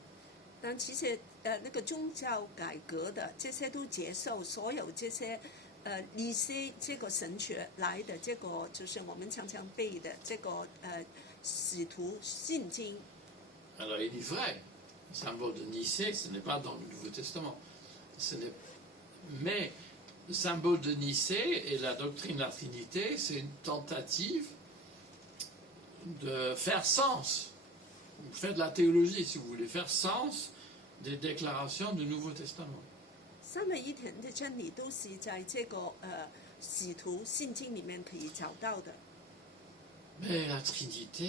但其实那个宗教改革的这些都接受所有这些尼西这个神学来的这个就是我们常常背的这个使徒信经。 Alors il est vrai, le symbole de Nicée, ce n'est pas dans le Nouveau Testament. Mais le symbole de Nicée et la doctrine de la Trinité, c'est une tentative de faire sens. Vous faites de la théologie, si vous voulez, faire sens des déclarations du Nouveau Testament. 三位一体的真理都是在这个使徒信经里面可以找到的。 Mais la Trinité,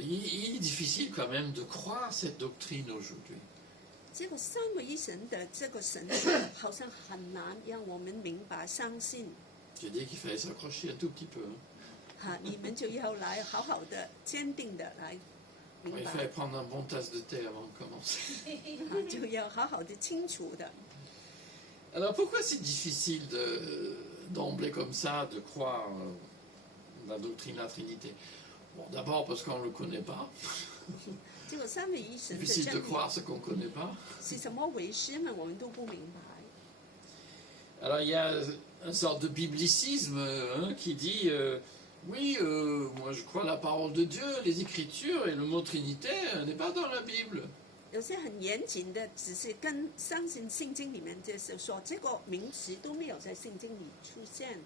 il est difficile quand même de croire cette doctrine aujourd'hui. 这个三位一神的这个神学好像很难让我们明白相信。 J'ai dit qu'il fallait s'accrocher un tout petit peu. 你们就要来好好的、坚定的来明 Il 白， fallait prendre un bon tasse de thé avant de commencer. 就要好好的清楚的。 Alors pourquoi c'est difficile d'emblée comme ça de croire la doctrine de la Trinité? Bon, d'abord parce qu'on ne le connaît pas. 这个三位一神的 Difficile 真 de 理 croire ce qu'on ne connaît pas. 是什么回事呢？我们都不明白。 Alors il y a une sorte de biblicisme qui dit oui, moi je crois la parole de Dieu, les Écritures et le mot Trinité n'est pas dans la Bible. 有些很严谨的，只是跟相信圣经里面就是说这个名词都没有在圣经里出现。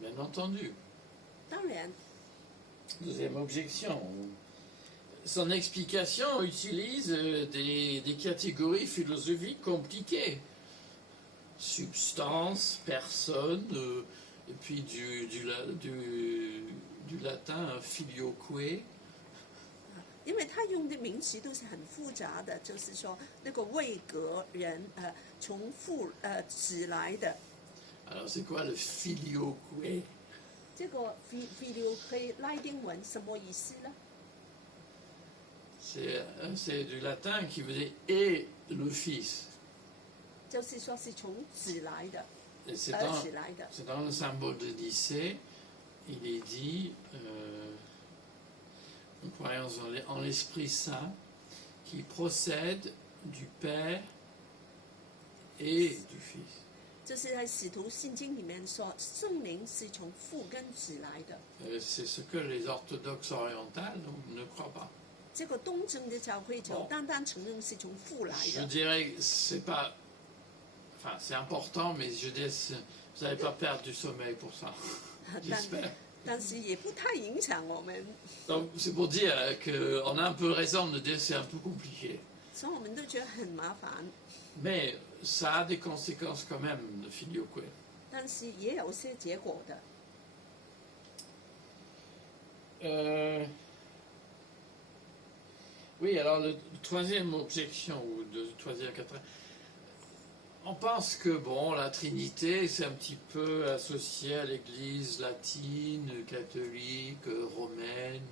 Bien entendu. 当然， Deuxième objection. Son explication utilise des catégories philosophiques compliquées. Substance, personne, et puis du latin filioque. 因为他用的名词都是很复杂的，就是说那个位格人从父子来的。 Alors c'est quoi le filioque? 这个 filioque 拉丁文什么意思呢？ C'est du latin qui veut dire et le fils. 就是说是从子来的， Et c'est 儿 dans, 子来的。 c'est dans le symbole de Nicée, il est dit, nous croyons en l'Esprit Saint qui procède du Père et du Fils. 就是在使徒信经里面说，圣灵是从父跟子来的。 C'est ce que les orthodoxes orientales ne croient pas. 这个东正的教会就单单承认是从父来 Je 的。 dirais que c'est pas... Enfin, c'est important, mais je dis, vous n'allez pas perdre du sommeil pour ça. 但 J'espère. 但是也不太影响我们， Donc, c'est pour dire qu'on a un peu raison de dire que c'est un peu compliqué. 所以我们都觉得很麻烦。 Mais ça a des conséquences quand même, le filioque. 但是也有些结果的。 Oui, alors le troisième objection, ou le troisième, quatrième, on pense que bon, la Trinité, c'est un petit peu associé à l'Église latine, catholique, romaine,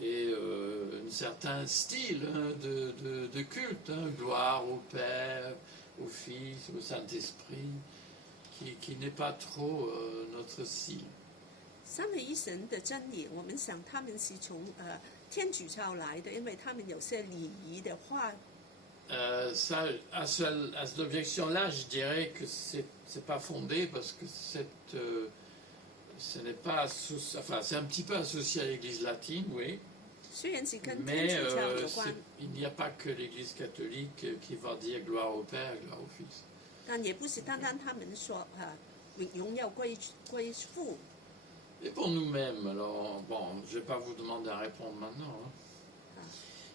et un certain style de culte, gloire au Père, au Fils, au Saint-Esprit, qui n'est pas trop notre style. 三位一神的真理，我们想他们是从天主教来的，因为他们有些礼仪的话。 Ça, à cette objection-là, je dirais que c'est pas fondé parce que ce n'est pas enfin, c'est un petit peu associé à l'Église latine, oui, 虽然是跟天 mais 主教有关， il n'y a pas que l'Église catholique qui va dire gloire au Père et gloire au Fils. 但也不是单单他们说荣耀归父。 Et pour nous-mêmes, alors, bon, je ne vais pas vous demander à répondre maintenant, hein.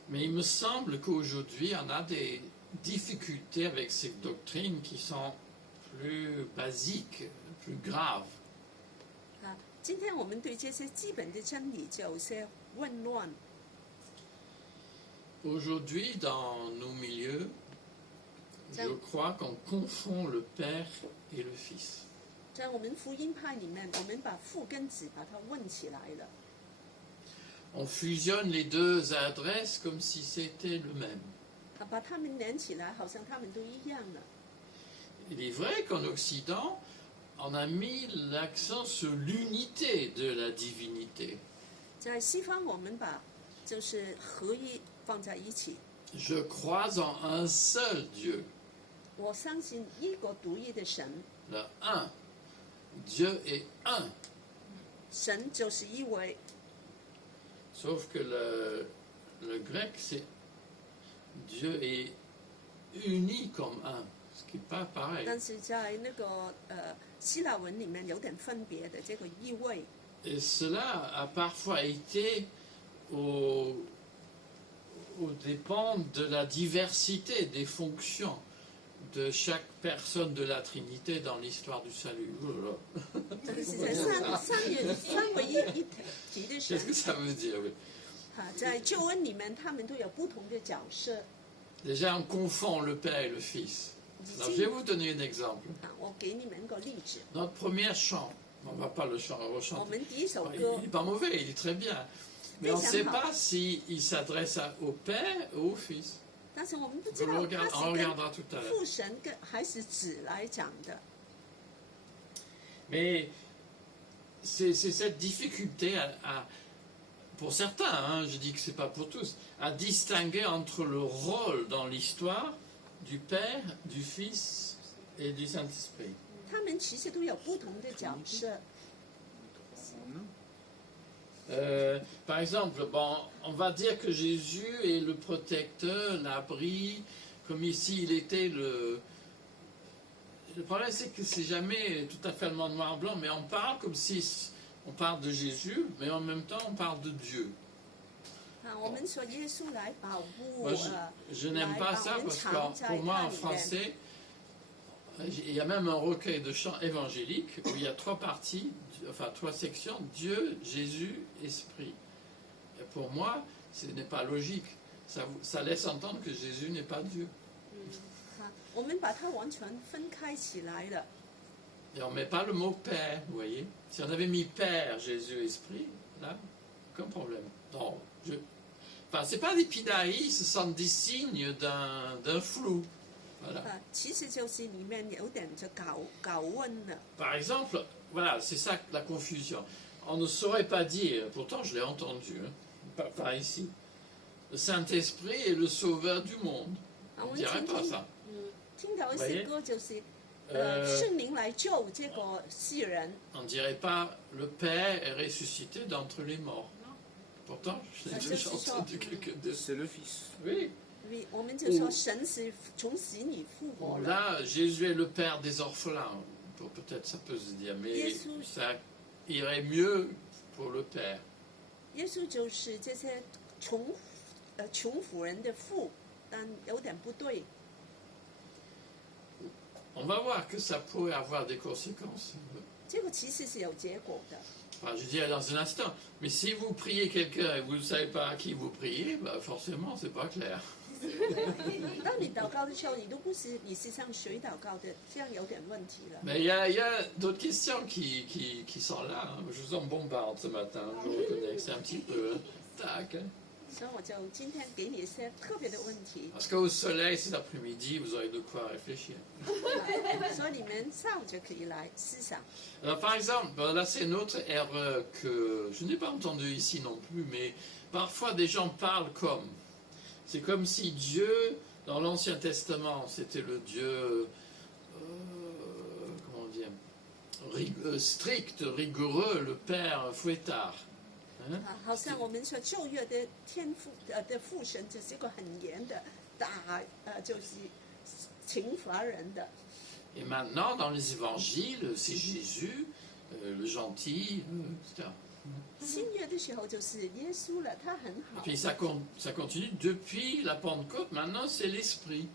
Mais il me semble qu'aujourd'hui, on a des difficultés avec ces doctrines qui sont plus basiques, plus graves. 今天我们对这些基本的真理就有些混乱。 Aujourd'hui, dans nos milieux, je Ça- crois qu'on confond le Père et le Fils. 在我们福音派里面，我们把父跟子把它混起来了， On fusionne les deux adresses comme si c'était le même. 把它们连起来，好像他们都一样了。 Il est vrai qu'en Occident, on a mis l'accent sur l'unité de la divinité. 在西方，我们把就是合一放在一起。 Je crois en un seul Dieu, 我相信一个独一的神， le un. Dieu est un. 神就是一位。 Sauf que le grec, c'est Dieu est uni comme un, ce qui n'est pas pareil. 但是在那个希腊文里面有点分别的，这个一位。 Et cela a parfois été aux dépens de la diversité des fonctions de chaque personne de la Trinité dans l'histoire du salut. Oh là là. 这个是在三位一体的神 Qu'est-ce que ça veut dire, oui. 在救恩里面，他们都有不同的角色。 Déjà, on confond le Père et le Fils. Alors, je vais vous donner un exemple. 我给你们个例子， Notre premier chant, on ne va pas le rechanter. 我们第一首 Il 歌 n'est pas mauvais, il est très bien. Mais on ne sait pas s'il s'adresse au Père ou au Fils. 但是我们不 On 知道 le 他 regarde- on 是 regardera tout à 跟 l'heure. 父神跟还是子来讲的。 Mais c'est cette difficulté pour certains, hein, je dis que ce n'est pas pour tous, à distinguer entre le rôle dans l'histoire du Père, du Fils et du Saint-Esprit. 他们其实都有不同的角色。 Par exemple, bon, on va dire que Jésus est le protecteur, l'abri, comme ici il était le... Le problème c'est que c'est jamais tout à fait noir-blanc, mais on parle comme si on parle de Jésus, mais en même temps on parle de Dieu. 我们说耶稣来保护 Moi, je n'aime pas ça parce que pour moi en français, il y a même un recueil de chants évangéliques où il y a 3 parties, enfin 3 sections, Dieu, Jésus, Esprit. Et pour moi, ce n'est pas logique. Ça laisse entendre que Jésus n'est pas Dieu. 我们把它完全分开起来了。 Et on ne met pas le mot Père, vous voyez. Si on avait mis Père, Jésus, Esprit, là, aucun problème. Non, enfin, ce n'est pas des pidaïs, ce sont des signes d'un flou. Voilà. 其实就是里面有点就搞混了。 Par exemple, voilà, c'est ça la confusion. On ne saurait pas dire, pourtant je l'ai entendu, hein, par ici, le Saint-Esprit est le sauveur du monde. On ne dirait pas ça. 听到一些歌就是圣灵来救这个世人。 On ne dirait pas le Père est ressuscité d'entre les morts. Pourtant, je l'ai déjà entendu quelqu'un dire. C'est le Fils. Oui. 我们就说神是从死里复活了。 Là, Jésus est le Père des orphelins. Peut-être ça peut se dire, mais Jésus. ça irait mieux pour le Père. 耶稣就是这些穷苦人的父，但有点不对。 On va voir que ça pourrait avoir des conséquences. 这个其实是有结果的。 Enfin, je dirais dans un instant. Mais si vous priez quelqu'un et vous ne savez pas à qui vous priez, bah forcément, c'est pas clair. 当你祷告的时候，你都不是你是向谁祷告的，这样有点问题了。 Mais il y a d'autres questions qui sont là. Hein. Je vous en bombarde ce matin, je reconnais que c'est un petit peu... Tac. Hein. 所以我就今天给你一些特别的问题， Parce qu'au soleil cet après-midi, vous aurez de quoi réfléchir. 所以你们上午就可以来思想。 Alors par exemple, là c'est une autre erreur que je n'ai pas entendue ici non plus, mais parfois des gens parlent comme. C'est comme si Dieu, dans l'Ancien Testament, c'était le Dieu, comment dire, strict, rigoureux, le père fouettard. Hein? 好像我们说旧约的父神就是一个很严的就是惩罚人的。 Et maintenant, dans les évangiles, c'est Jésus, le gentil, etc. 新约的时候就是耶稣了，他很 Et 好 puis ça continue depuis la Pentecôte, maintenant c'est l'Esprit.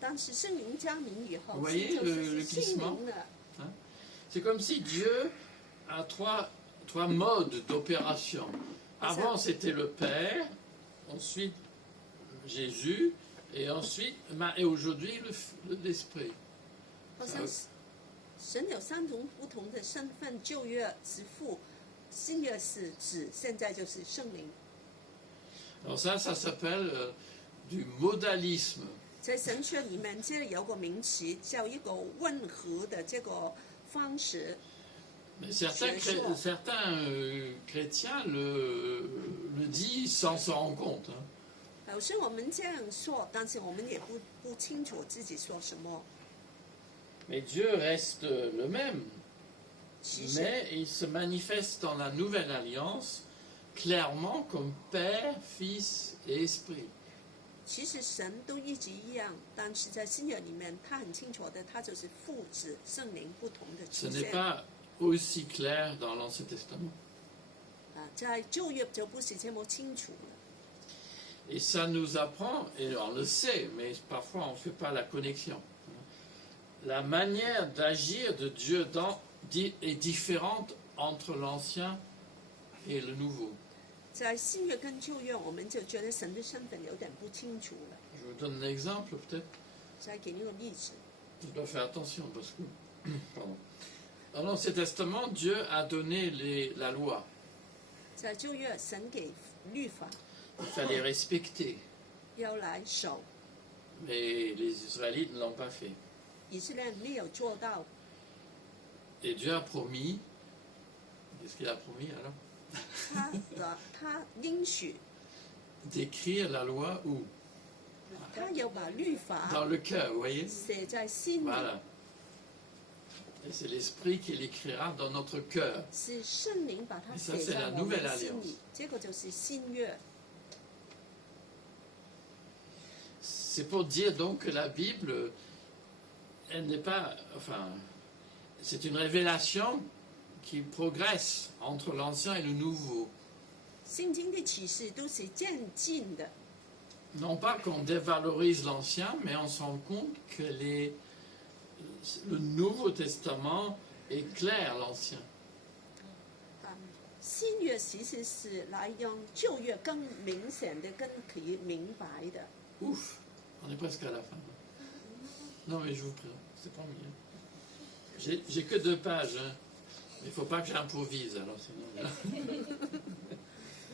当时圣灵加名以后， Vous voyez 就 le 是圣 glissement 灵了。 C'est comme si Dieu a trois modes d'opération. Avant c'était le Père, ensuite Jésus, et ensuite et aujourd'hui l'Esprit. 好像神有3种不同的身份，旧约是父，新约是子，现在就是圣灵。 Alors ça s'appelle du modalisme. 在神学里面，这有个名词叫一个混合的这个方式。 Mais certains chrétiens le disent sans s'en rendre compte. Hein. 有时我们这样说，但是我们也不清楚自己说什么。 Mais Dieu reste le même. 其实， Mais il se manifeste dans la nouvelle alliance clairement comme Père, Fils et Esprit. 其实神都一直一样，但是在新约里面，他很清楚的，他就是父子圣灵不同的 Ce 出 n'est 现。 pas aussi clair dans l'Ancien Testament. 在旧约就不是这么清楚了。 Et ça nous apprend, et on le sait, mais parfois on ne fait pas la connexion. La manière d'agir de Dieu est différente entre l'Ancien et le Nouveau. 在新约跟旧约，我们就觉得神的身份有点不清楚了。 Je vous donne un exemple peut-être. 再给你个例子， Je dois faire attention parce que... Pardon. Dans l'Ancien Testament, Dieu a donné la loi. 在旧约神给律法 Il fallait respecter. 要来守， Mais les Israélites ne l'ont pas fait. 以色列人没有做到。 Et Dieu a promis... Qu'est-ce qu'il a promis alors? 他应许， D'écrire la loi où? 他要把律法 Dans le cœur, vous voyez? 写在心里， Voilà. Et c'est l'Esprit qui l'écrira dans notre cœur. 是圣灵把它 Et ça, 写 c'est 在 la 我 nouvelle 们心 alliance. 里，这个就是新约。 C'est pour dire donc que la Bible, elle n'est pas... Enfin, c'est une révélation qui progresse entre l'ancien et le nouveau. 圣经的启示都是渐进的， Non pas qu'on dévalorise l'ancien, mais on se rend compte que le Nouveau Testament éclaire l'ancien. 新约其实是来让旧约更明显的、更可以明白的。 Ouf, on est presque à la fin. Non mais je vous prie, c'est pas mieux. J'ai que 2 pages, hein. Il ne faut pas que j'improvise, alors sinon...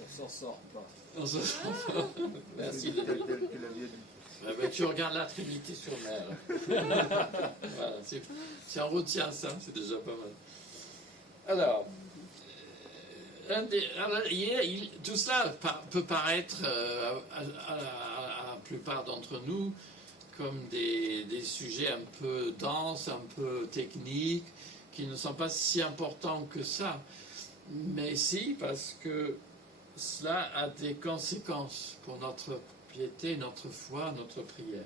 On s'en sort pas. On se sent pas. Merci de... Tel que la vieille. Ben, tu regardes la Trinité sur mer. Voilà, si on retient ça, c'est déjà pas mal. Alors, tout cela peut paraître à la plupart d'entre nous comme des sujets un peu denses, un peu techniques, qui ne sont pas si importants que ça. Mais si, parce que cela a des conséquences pour notre piété, notre foi, notre prière.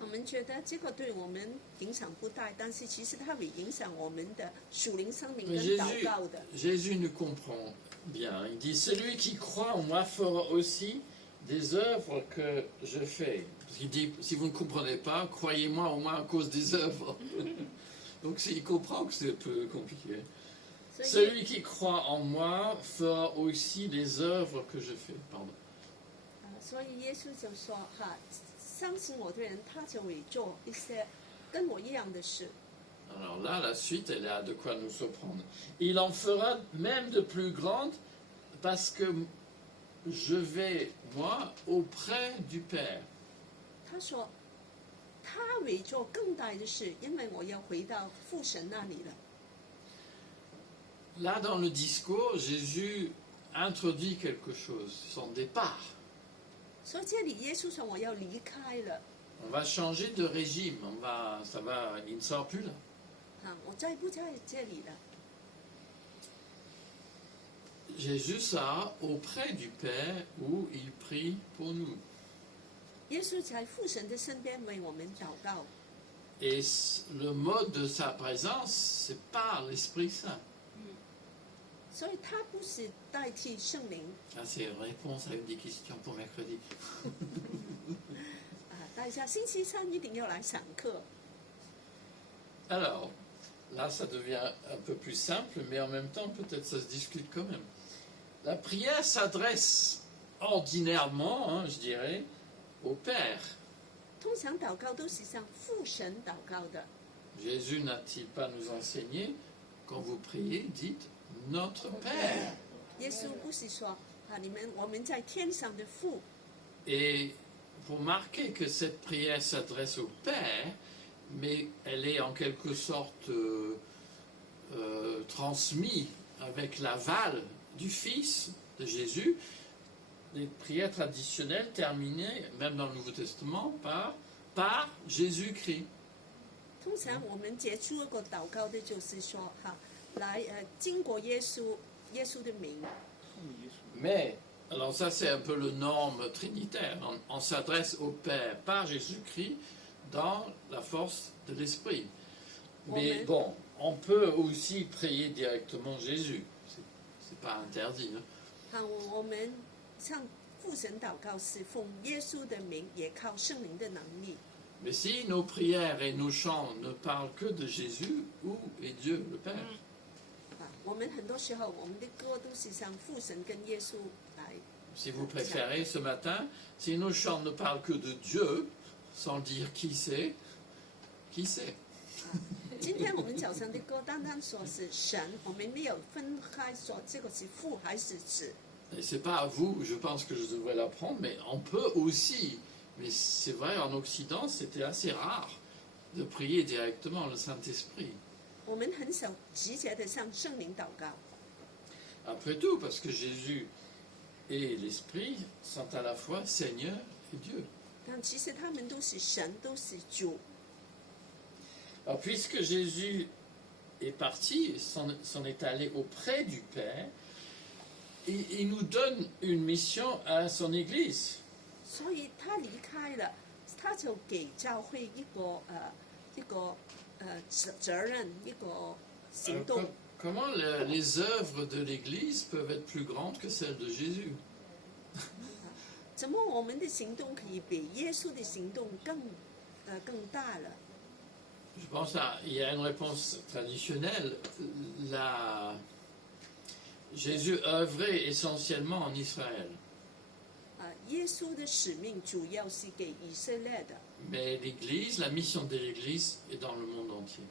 我们觉得这个对我们影响不大，但是其实它会影响我们的属灵生命跟 Mais 祷告的。 Jésus nous comprend bien. Il dit, celui qui croit en moi fera aussi des œuvres que je fais. Parce qu'il dit, si vous ne comprenez pas, croyez-moi au moins à cause des œuvres. Donc il comprend que c'est un peu compliqué. 所以 Celui qui croit en moi fera aussi les œuvres que je fais. Pardon. 所以耶稣就说哈，相信我的人，他就会做一些跟我一样的事。 Alors là, la suite, elle a de quoi nous surprendre. Il en fera même de plus grandes parce que je vais, moi, auprès du Père. 他说，他会做更大的事，因为我要回到父神那里了。 Là, dans le discours, Jésus introduit quelque chose, son départ. 所以这里耶稣说我要离开了 On va changer de régime, il ne sort plus là. 我在不在这里了？ Jésus sera auprès du Père où il prie pour nous. 耶稣在父神的身边为我们祷告， Et le mode de sa présence, c'est par l'Esprit Saint. 所以他不是代替圣灵 Ah, c'est une réponse à une des questions pour mercredi. 大家星期三一定要来上课。 Alors, là, ça devient un peu plus simple, mais en même temps, peut-être ça se discute quand même. La prière s'adresse ordinairement, hein, je dirais, au Père. 通常祷告都是向父神祷告的。 Jésus n'a-t-il pas nous enseigné, quand vous priez, dites notre Père. 耶稣不是说我们在天上的父， Et pour marquer que cette prière s'adresse au Père, mais elle est en quelque sorte transmise avec l'aval du Fils de Jésus, les prières traditionnelles terminaient, même dans le Nouveau Testament, par Jésus-Christ. 通常我们结束一个祷告的就是说来经过耶稣的名。 Mais, alors ça c'est un peu le norme trinitaire, on s'adresse au Père par Jésus-Christ dans la force de l'Esprit. Mais Amen. bon, on peut aussi prier directement Jésus, c'est pas interdit. Hein. 我们向父神祷告是奉耶稣的名，也靠圣灵的能力。 Mais si nos prières et nos chants ne parlent que de Jésus, où est Dieu le Père? 我们很多时候我们的歌都是向父神跟耶稣来。 Si vous préférez ce matin, si nos chants ne parlent que de Dieu, sans dire qui c'est, 今天我们早上的歌单单说是神，我们没有分开说这个是父还是子。 Et c'est pas à vous, je pense que je devrais l'apprendre, mais on peut aussi. Mais c'est vrai, en Occident, c'était assez rare de prier directement le Saint-Esprit. 我们很少直接的向圣灵祷告。 Après tout, parce que Jésus et l'Esprit sont à la fois Seigneur et Dieu. 但其实他们都是神，都是主。 Alors, puisque Jésus est parti, s'en est allé auprès du Père, il nous donne une mission à son Église. 所以他离开了，他就给教会一个责任，一个行动。 Comment les œuvres de l'Église peuvent être plus grandes que celles de Jésus? 怎么我们的行动可以比耶稣的行动更大了？ Je pense qu'il y a une réponse traditionnelle. Jésus œuvrait essentiellement en Israël. 耶稣的使命主要是给以色列的， Mais l'Église, la mission de l'Église est dans le monde entier.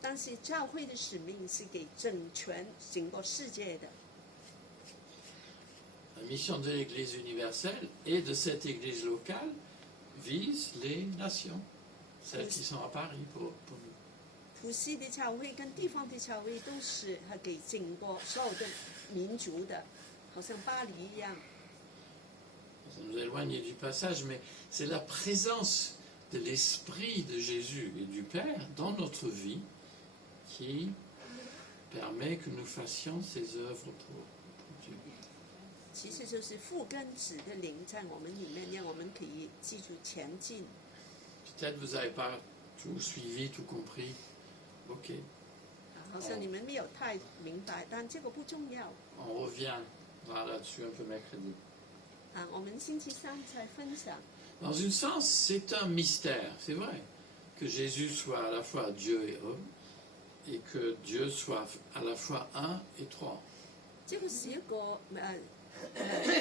但是教会的使命是给整个世界的。 La mission de l'Église universelle et de cette Église locale vise les nations, celles qui sont à Paris pour nous. 普世的教会跟地方的教会都是给整个所有的民族的，好像巴黎一样。 Ça nous éloigne du passage, mais c'est la présence de l'Esprit de Jésus et du Père dans notre vie qui permet que nous fassions ces œuvres pour Dieu. 其实就是父跟子的灵在我们里面，让我们可以继续前进。 Peut-être vous n'avez pas tout suivi, tout compris. Ok, 好像你们没有太明白，但这个不重要。 on reviendra là-dessus un peu mercredi. 我们星期三再分享。 Dans un sens, c'est un mystère, c'est vrai, que Jésus soit à la fois Dieu et homme, et que Dieu soit à la fois un et trois. 这个是一个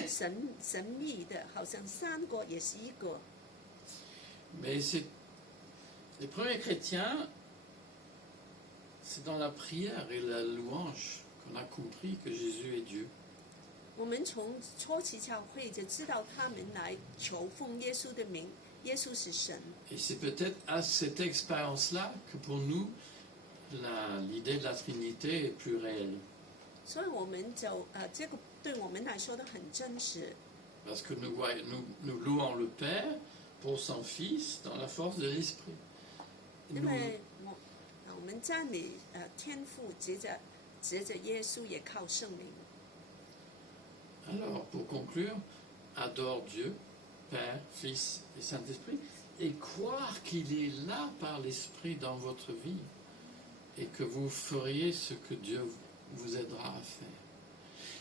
神秘的，好像三个也是一个。 Mais les premiers chrétiens, c'est dans la prière et la louange qu'on a compris que Jésus est Dieu. 我们从初期教会就知道他们来求奉耶稣的名，耶稣是神。 Et c'est peut-être à cette expérience-là que pour nous, l'idée de la Trinité est plus réelle. 所以我们就这个对我们来说都很真实， Parce que nous louons le Père pour son Fils dans la force de l'Esprit. 因为我们赞美天父，藉着耶稣，也靠圣灵。 Alors, pour conclure, adore Dieu, Père, Fils et Saint-Esprit, et croire qu'il est là par l'Esprit dans votre vie, et que vous feriez ce que Dieu vous aidera à faire,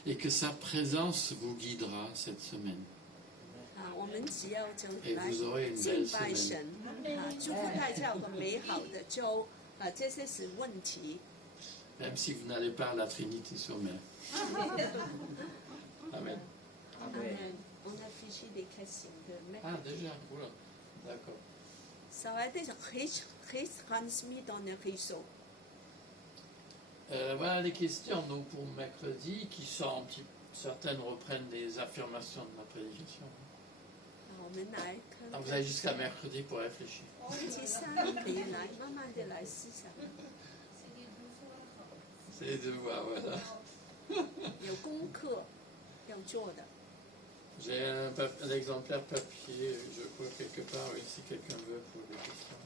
et que sa présence vous guidera cette semaine. 我们只要就 Et 来 vous aurez une 敬 belle 拜 semaine. 神，祝福大家有个美好的周。这些是问题。 Même si vous n'allez pas à la Trinité sur mer. Amen. Amen. On a fiché des questions de Ah, déjà, oula, d'accord. Ça va être retransmis dans le réseau. Voilà les questions donc, pour mercredi qui sont un petit. Certaines reprennent des affirmations de la prédication. 我们来看 Donc vous avez jusqu'à mercredi pour réfléchir. 星期三可以来慢慢的来思想， C'est les devoirs, voilà. 有功课要做的。 J'ai un exemplaire papier, je crois, quelque part, oui, si quelqu'un veut pour les questions.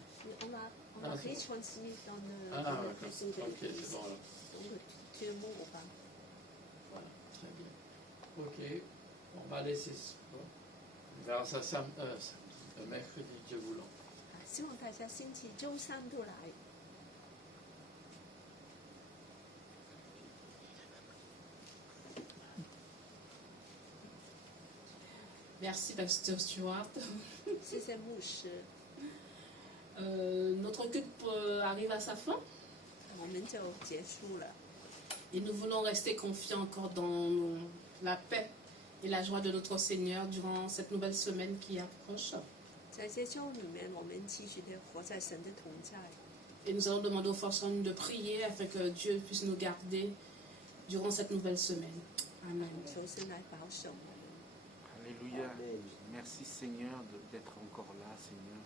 On a retransmis dans le Ah, d'accord. réseau de Ok, l'église. c'est bon alors. Donc tu es bon ou pas? Voilà, très bien. Ok, on va laisser. Bon. On verra ça mercredi, Dieu voulant. 希望大家星期周三都来。 Merci, Pasteur Stuart. 谢谢牧师， Notre culte arrive à sa fin 我们就结束了。 et nous voulons rester confiants encore dans la paix et la joie de notre Seigneur durant cette nouvelle semaine qui approche. 在这周里面，我们继续的活在神的同在。 Et nous allons demander aux forces en nous de prier afin que Dieu puisse nous garder durant cette nouvelle semaine. Amen. 求神来保守我们。 Alléluia. Merci Seigneur d'être encore là, Seigneur.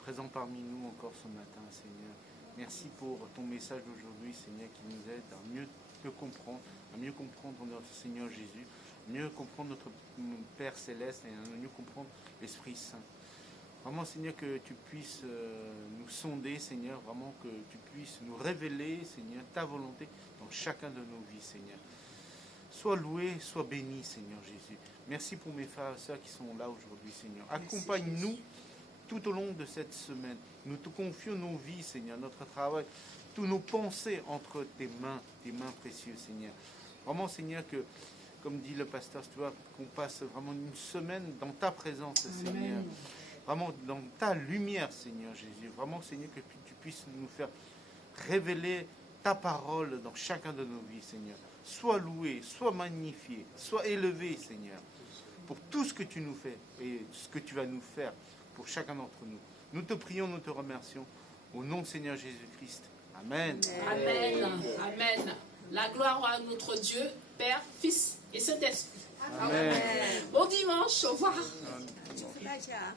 Présent parmi nous encore ce matin, Seigneur. Merci pour ton message d'aujourd'hui, Seigneur, qui nous aide à mieux te comprendre, à mieux comprendre notre Seigneur Jésus, à mieux comprendre notre Père Céleste et à mieux comprendre l'Esprit Saint. Vraiment, Seigneur, que tu puisses nous sonder, Seigneur, vraiment que tu puisses nous révéler, Seigneur, ta volonté dans chacun de nos vies, Seigneur. Sois loué, sois béni, Seigneur Jésus. Merci pour mes frères et sœurs qui sont là aujourd'hui, Seigneur. Accompagne-nous tout au long de cette semaine. Nous te confions nos vies, Seigneur, notre travail, tous nos pensées entre tes mains précieuses, Seigneur. Vraiment, Seigneur, que, comme dit le pasteur Stuart, qu'on passe vraiment une semaine dans ta présence, Seigneur. Vraiment dans ta lumière, Seigneur Jésus. Vraiment, Seigneur, que tu puisses nous faire révéler ta parole dans chacun de nos vies, Seigneur. Sois loué, sois magnifié, sois élevé, Seigneur, pour tout ce que tu nous fais et ce que tu vas nous faire pour chacun d'entre nous. Nous te prions, nous te remercions. Au nom de Seigneur Jésus-Christ. Amen. Amen. Amen. La gloire à notre Dieu, Père, Fils et Saint-Esprit. Amen. Bon dimanche, au revoir. 祝福大家。